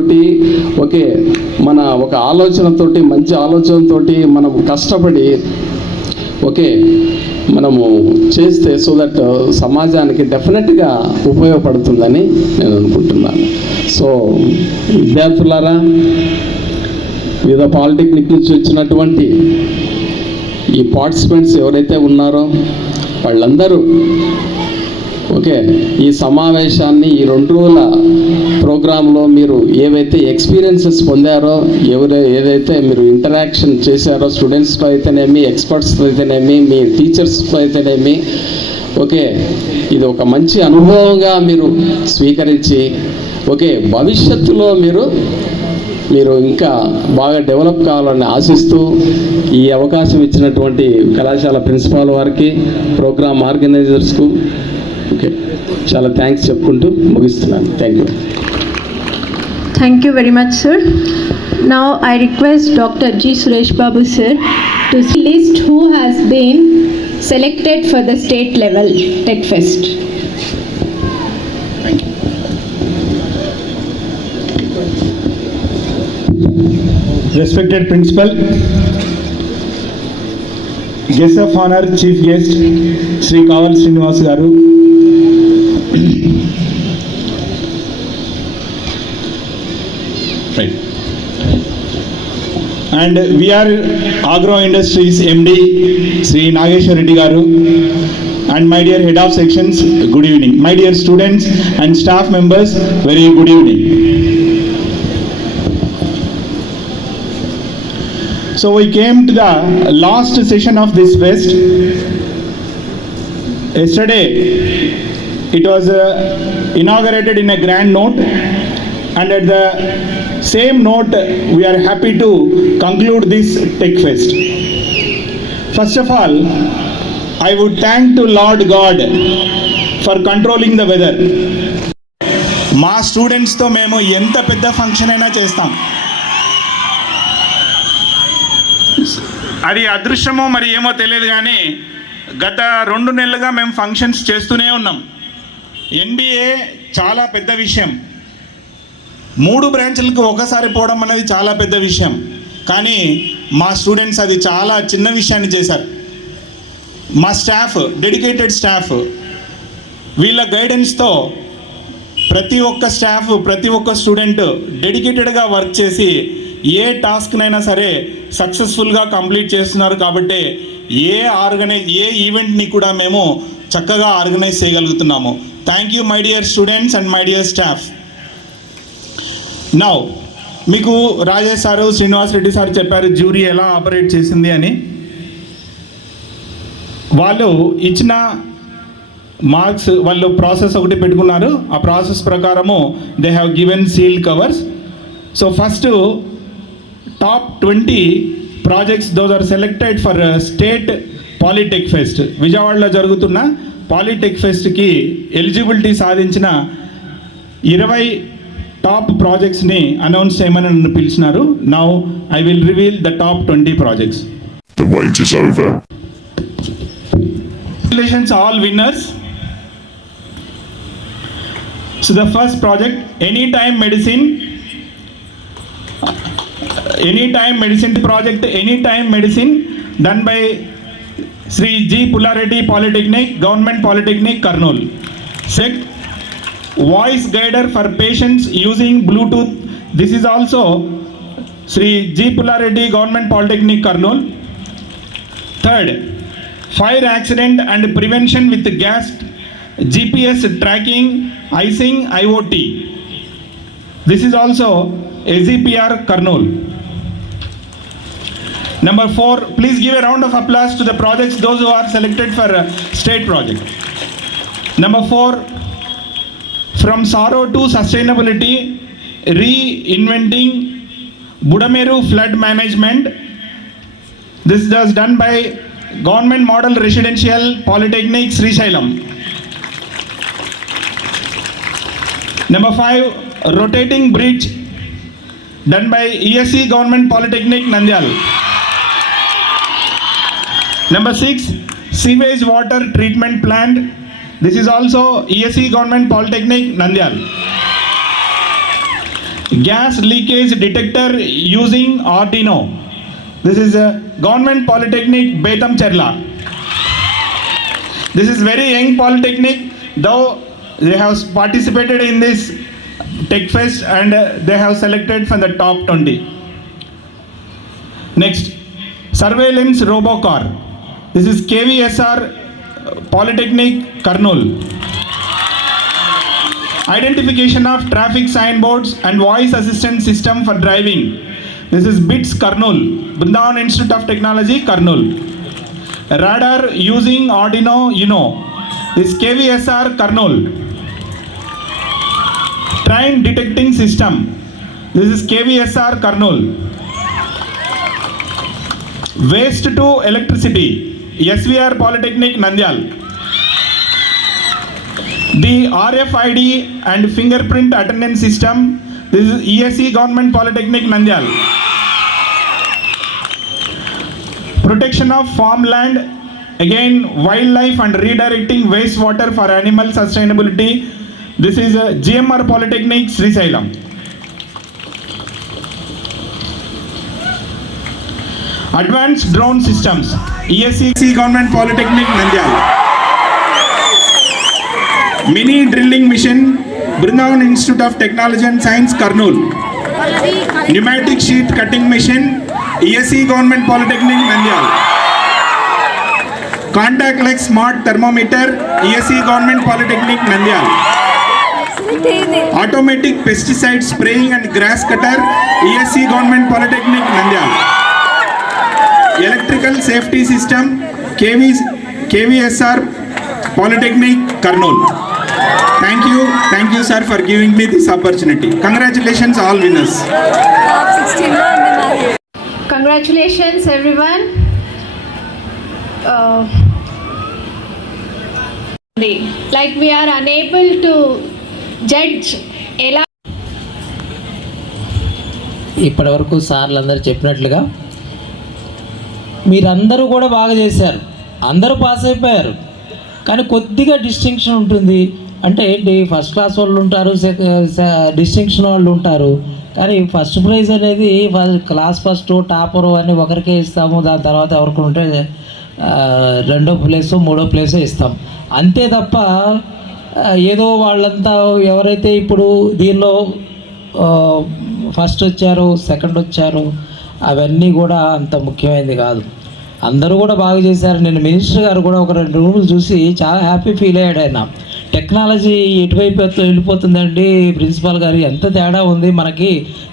ఓకే, మన ఒక ఆలోచనతోటి, మంచి ఆలోచనతోటి మనం కష్టపడి ఓకే మనము చేస్తే సో దట్ సమాజానికి డెఫినెట్గా ఉపయోగపడుతుందని నేను అనుకుంటున్నాను. సో విద్యార్థులారా, వివిధ పాలిటెక్నిక్ నుంచి వచ్చినటువంటి ఈ పార్టిసిపెంట్స్ ఎవరైతే ఉన్నారో వాళ్ళందరూ ఓకే, ఈ సమావేశాన్ని ఈ 2 రోజుల ప్రోగ్రాంలో మీరు ఏవైతే ఎక్స్పీరియన్సెస్ పొందారో, ఏదైతే మీరు ఇంటరాక్షన్ చేశారో స్టూడెంట్స్తో అయితేనేమి, ఎక్స్పర్ట్స్తో అయితేనేమి, మీ టీచర్స్తో అయితేనేమి, ఓకే, ఇది ఒక మంచి అనుభవంగా మీరు స్వీకరించి ఓకే భవిష్యత్తులో మీరు ఇంకా బాగా డెవలప్ కావాలని ఆశిస్తూ ఈ అవకాశం ఇచ్చినటువంటి కళాశాల ప్రిన్సిపాల్ వారికి, ప్రోగ్రామ్ ఆర్గనైజర్స్కు ఓకే చాలా థ్యాంక్స్ చెప్పుకుంటూ ముగిస్తున్నాను. Thank you. Thank you very much, sir. Now I request Dr. G. Suresh Babu, sir, to list who has been selected for the state level Tech Fest. Respected Principal, Guest of Honor, Chief Guest, Sri Kaval Srinivas Garu, right. And VR Agro Industries MD, Sri Nageshwar Reddy Garu, and my dear Head of Sections, good evening. My dear students and staff members, very good evening. So we came to the last session of this fest. Yesterday, it was inaugurated in a grand note, and at the same note, we are happy to conclude this Tech Fest. First of all, I would thank to Lord God for controlling the weather. మా స్టూడెంట్స్తో మేము ఎంత పెద్ద function అయినా చేస్తాం. అది అదృష్టమో మరి ఏమో తెలియదు, కానీ గత 2 నెలలుగా మేము ఫంక్షన్స్ చేస్తూనే ఉన్నాం. NBA చాలా పెద్ద విషయం. 3 బ్రాంచ్లకు ఒకసారి పోవడం అనేది చాలా పెద్ద విషయం, కానీ మా స్టూడెంట్స్ అది చాలా చిన్న విషయాన్ని చేశారు. మా స్టాఫ్, డెడికేటెడ్ స్టాఫ్, వీళ్ళ గైడెన్స్తో ప్రతి ఒక్క స్టాఫ్, ప్రతి ఒక్క స్టూడెంట్ డెడికేటెడ్గా వర్క్ చేసి ఏ టాస్క్నైనా సరే సక్సెస్ఫుల్గా కంప్లీట్ చేస్తున్నారు. కాబట్టి ఏ ఈవెంట్ని కూడా మేము చక్కగా ఆర్గనైజ్ చేయగలుగుతున్నాము. Thank you my dear students and my dear staff. Now మీకు రాజేష్ సారు, శ్రీనివాస్ రెడ్డి సార్ చెప్పారు జ్యూరీ ఎలా ఆపరేట్ చేసింది అని. వాళ్ళు ఇచ్చిన మార్క్స్, వాళ్ళు ప్రాసెస్ ఒకటి పెట్టుకున్నారు. ఆ ప్రాసెస్ ప్రకారము they have given sealed covers. So first top 20 projects, those are selected for state Polytech Fest. విజయవాడలో జరుగుతున్న Polytech Festకి ఎలిజిబిలిటీ సాధించిన 20 టాప్ ప్రాజెక్ట్స్ని అనౌన్స్ చేయమని నన్ను పిలిచినారు. Now I will reveal the top 20 projects. The wait is over. Congratulations all winners. So the first project, Anytime Medicine project, Anytime Medicine, done by Sri G. Pullareddy Polytechnic, Government Polytechnic, Kurnool. Second, Voice Guider for Patients using Bluetooth. This is also Sri G. Pullareddy, Government Polytechnic, Kurnool. Third, Fire Accident and Prevention with Gas GPS Tracking, Icing, IoT. This is also AZPR, Kurnool. Number 4, please give a round of applause to the projects, those who are selected for state project. Number 4, From Sorrow to Sustainability, Reinventing Budameru Flood Management. This was done by Government Model Residential Polytechnic, Srisailam. Number 5, Rotating Bridge, done by ESC Government Polytechnic, Nandyal. Number 6, Sewage Water Treatment Plant. This is also ESC Government Polytechnic, Nandyal. Gas Leakage Detector using Arduino. This is a Government Polytechnic, Betam Cherla. This is very young polytechnic, though they have participated in this Tech Fest, and they have selected from the top 20. Next, surveillance robocar. This is KVSR Polytechnic Kurnool. Identification of traffic signboards and voice assistant system for driving. This is BITS Kurnool, Brindavan Institute of Technology, Kurnool. Radar using Arduino Uno. This is KVSR Kurnool. Train detecting system. This is KVSR Kurnool. Waste to electricity. SVR Polytechnic Nandyal. The RFID and fingerprint attendance system. This is ESE Government Polytechnic Nandyal. Protection of farmland, again wildlife and redirecting wastewater for animal sustainability. This is GMR Polytechnic Srisailam. Advanced drone systems, ESE Government Polytechnic Nandyal. Mini drilling machine, Brindavan Institute of Technology and Science, Kurnool. Pneumatic sheet cutting machine, ESE Government Polytechnic Nandyal. Contactless smart thermometer, ESE Government Polytechnic Nandyal. Automatic pesticide spraying and grass cutter, ESE Government Polytechnic Nandyal. Electrical safety system, KVSR Polytechnic Kurnool. Thank you sir for giving me this opportunity. Congratulations all winners. Congratulations everyone. Like we are unable to judge ఎలా ఇప్పటివరకు సార్లు అందరూ చెప్పినట్లుగా మీరందరూ కూడా బాగా చేశారు, అందరూ పాస్ అయిపోయారు. కానీ కొద్దిగా డిస్టింక్షన్ ఉంటుంది. అంటే ఏంటి, ఫస్ట్ క్లాస్ వాళ్ళు ఉంటారు, డిస్టింక్షన్ వాళ్ళు ఉంటారు. కానీ ఫస్ట్ ప్రైజ్ అనేది క్లాస్ ఫస్ట్ టాపరు అని ఒకరికే ఇస్తాము. దాని తర్వాత ఎవరికి ఉంటే రెండో ప్లేసో మూడో ప్లేసో ఇస్తాం. అంతే తప్ప ఏదో వాళ్ళంతా ఎవరైతే ఇప్పుడు దీనిలో ఫస్ట్ వచ్చారు, సెకండ్ వచ్చారు, అవన్నీ కూడా అంత ముఖ్యమైనది కాదు. అందరూ కూడా బాగా చేశారు. నేను మినిస్టర్ గారు కూడా ఒక 2 రూములు చూసి చాలా హ్యాపీ ఫీల్ అయ్యాడు. ఆయన టెక్నాలజీ ఎటువైపు వెళ్ళిపోతుందండి ప్రిన్సిపాల్ గారు, ఎంత తేడా ఉంది, మనకి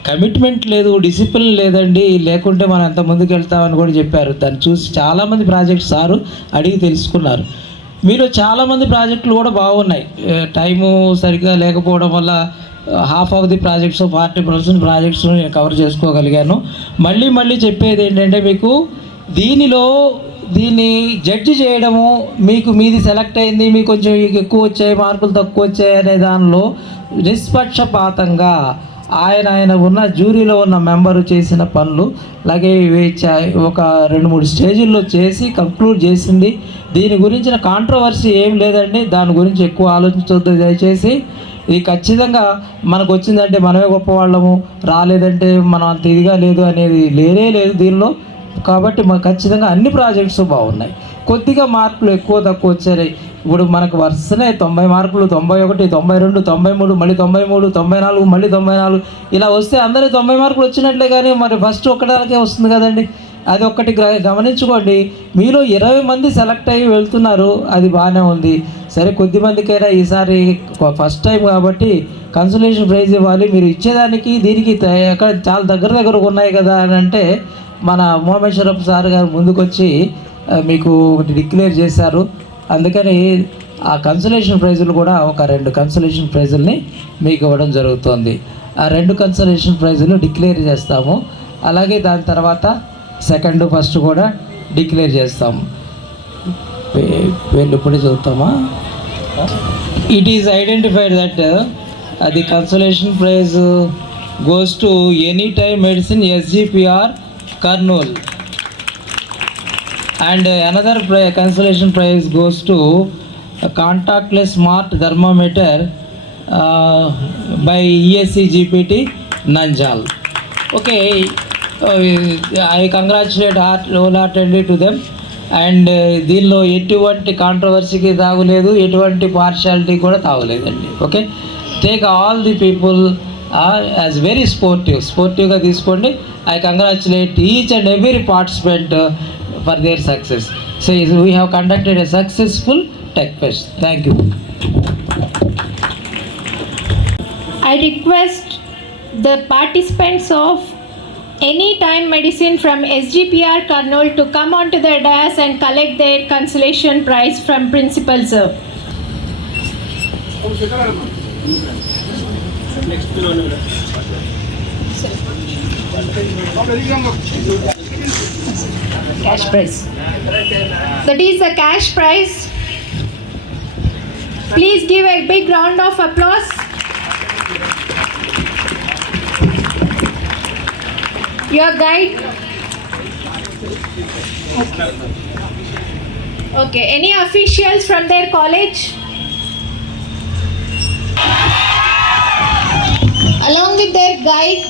కమిట్మెంట్ లేదు, డిసిప్లిన్ లేదండి, లేకుంటే మనం ఎంత ముందుకు వెళ్తామని కూడా చెప్పారు. దాన్ని చూసి చాలామంది ప్రాజెక్ట్స్ సారు అడిగి తెలుసుకున్నారు. మీరు చాలామంది ప్రాజెక్టులు కూడా బాగున్నాయి. టైము సరిగ్గా లేకపోవడం వల్ల half of the projects 40% projects నేను కవర్ చేసుకోగలిగాను. మళ్ళీ చెప్పేది ఏంటంటే, మీకు దీన్ని జడ్జి చేయడము, మీకు మీది సెలెక్ట్ అయింది, మీకు కొంచెం ఎక్కువ వచ్చాయి, మార్కులు తక్కువ వచ్చాయి అనే దానిలో నిష్పక్షపాతంగా ఆయన ఉన్న జ్యూరీలో ఉన్న మెంబరు చేసిన పనులు, అలాగే ఒక 2-3 స్టేజీల్లో చేసి కంక్లూడ్ చేసింది. దీని గురించిన కాంట్రవర్సీ ఏం లేదండి, దాని గురించి ఎక్కువ ఆలోచించవద్దు దయచేసి. ఇది ఖచ్చితంగా మనకు వచ్చిందంటే మనమే గొప్పవాళ్ళము, రాలేదంటే మనం అంత ఇదిగా లేదు అనేది లేదు దీనిలో. కాబట్టి ఖచ్చితంగా అన్ని ప్రాజెక్ట్స్ బాగున్నాయి. కొద్దిగా మార్కులు ఎక్కువ తక్కువ వచ్చాయి. ఇప్పుడు మనకు వరుసనే 90 మార్కులు, 91, 92, 93, మళ్ళీ 93, 94, మళ్ళీ 94 ఇలా వస్తే అందరూ 90 మార్కులు వచ్చినట్లే. కానీ మరి ఫస్ట్ ఒక్కడానికే వస్తుంది కదండి. అది ఒక్కటి గమనించుకోండి. మీలో 20 మంది సెలెక్ట్ అయ్యి వెళ్తున్నారు, అది బాగానే ఉంది. సరే, కొద్ది మందికైనా ఈసారి ఫస్ట్ టైం కాబట్టి కన్సలేషన్ ప్రైజ్ ఇవ్వాలి. మీరు ఇచ్చేదానికి దీనికి ఎక్కడ చాలా దగ్గర ఉన్నాయి కదా అని అంటే, మన ఉమామేశ్వరప్ప సార్ గారు ముందుకొచ్చి మీకు ఒకటి డిక్లేర్ చేశారు. అందుకని ఆ కన్సలేషన్ ప్రైజులు కూడా ఒక 2 కన్సలేషన్ ప్రైజుల్ని మీకు ఇవ్వడం జరుగుతుంది. ఆ 2 కన్సలేషన్ ప్రైజులు డిక్లేర్ చేస్తాము. అలాగే దాని తర్వాత సెకండ్ ఫస్ట్ కూడా డిక్లేర్ చేస్తాము. పేర్లు ఇప్పుడే చదువుతామా. It is identified that the consolation prize goes to any time medicine SGPR Kurnool, and another consolation prize goes to a contactless smart thermometer by ESE GPT Nandyal. Okay, I congratulate wholeheartedly to them. And దీనిలో ఎటువంటి కాంట్రవర్సీకి తాగులేదు, ఎటువంటి partiality కూడా తాగలేదండి. Okay, take all the people as very స్పోర్టివ్గా తీసుకోండి. I congratulate each and every participant for their success. So we have conducted a successful tech fest. Thank you. I request the participants of Anytime Medicine from SGPR Kurnool to come onto the dais and collect their consolation prize from Principal Sir. Cash prize. That is the cash prize. Please give a big round of applause. Your guide. Okay. Any officials from their college? Along with their guide.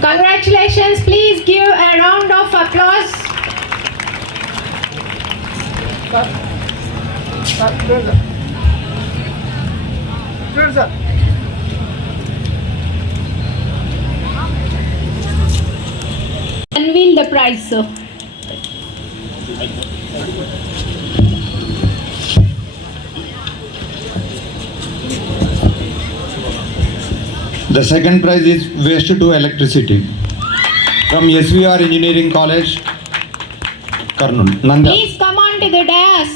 Congratulations. Please give a round of applause. Unveil the prize, sir. The second prize is Waste to Electricity from SVR Engineering College, Kurnool, Nanda. Please come on to the dais.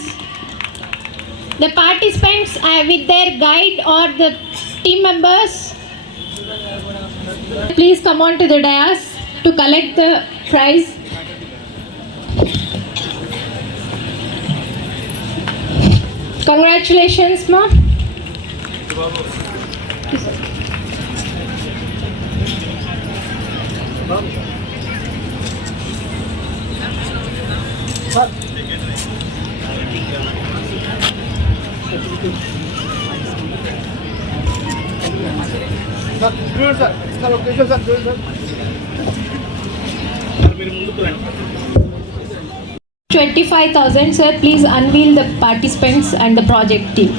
The participants with their guide or the team members, please come on to the dais to collect the prize. Congratulations, ma'am. Sir, 25,000, sir. Please unveil the participants and the project team.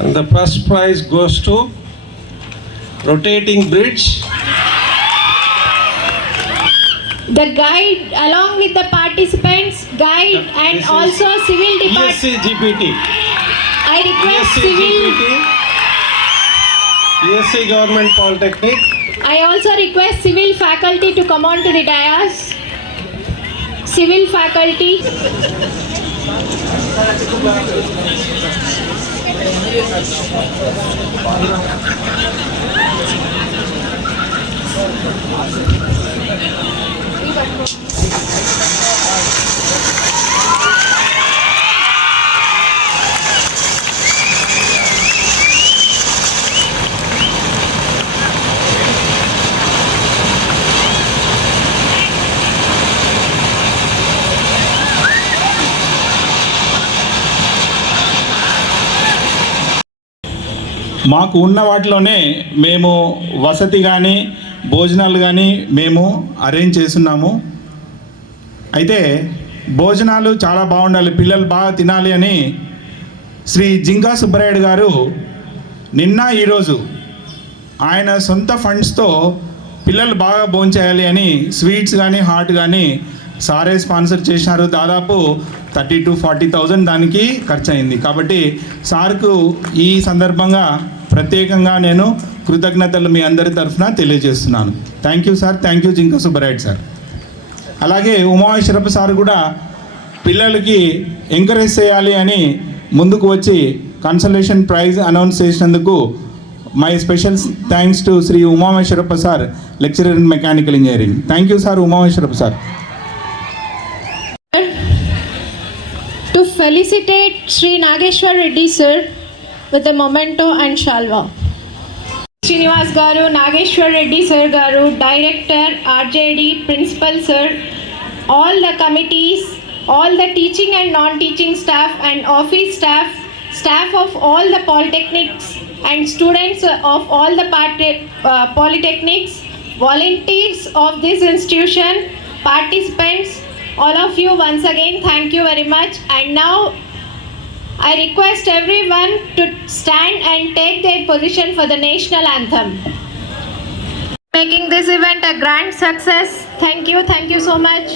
And the first prize goes to rotating bridge. The guide along with the participants, guide and also civil department. ESC GPT. I request ESC civil. GPT. ESC Government Polytechnic. I also request civil faculty to come on to the dais. Civil faculty. మాకు ఉన్న వాటిలోనే మేము వసతి కానీ భోజనాలు కానీ మేము arrange చేస్తున్నాము. అయితే భోజనాలు చాలా బాగుండాలి, పిల్లలు బాగా తినాలి అని శ్రీ జింకా సుబ్బరాయుడు గారు నిన్న ఈరోజు ఆయన సొంత ఫండ్స్తో పిల్లలు బాగా భోంచేయాలి అని స్వీట్స్ కానీ హాట్ కానీ సారే స్పాన్సర్ చేసినారు. దాదాపు 30,000 to 40,000 దానికి ఖర్చు అయింది. కాబట్టి సార్కు ఈ సందర్భంగా ప్రత్యేకంగా నేను కృతజ్ఞతలు మీ అందరి తరఫున తెలియజేస్తున్నాను. Thank you sir, thank you Jinka Subbarayudu sir. అలాగే ఉమామేశ్వరప్ప సార్ కూడా పిల్లలకి ఎంకరేజ్ చేయాలి అని ముందుకు వచ్చి కన్సలేషన్ ప్రైజ్ అనౌన్స్ చేసినందుకు my special thanks to Sri Umameshwarappa sir, lecturer in mechanical engineering. Thank you sir Umameshwarappa sir. To felicitate Sri Nageshwar Reddy sir with a memento and shalva. Srinivas garu, Nageshwar Reddy sir garu, director, RJD, principal sir, all the committees all the teaching and non-teaching staff and office staff, staff of all the polytechnics and students of all the polytechnics, volunteers of this institution, participants, all of you once again, thank you very much. And now I request everyone to stand and take their position for the national anthem. Making this event a grand success. Thank you so much.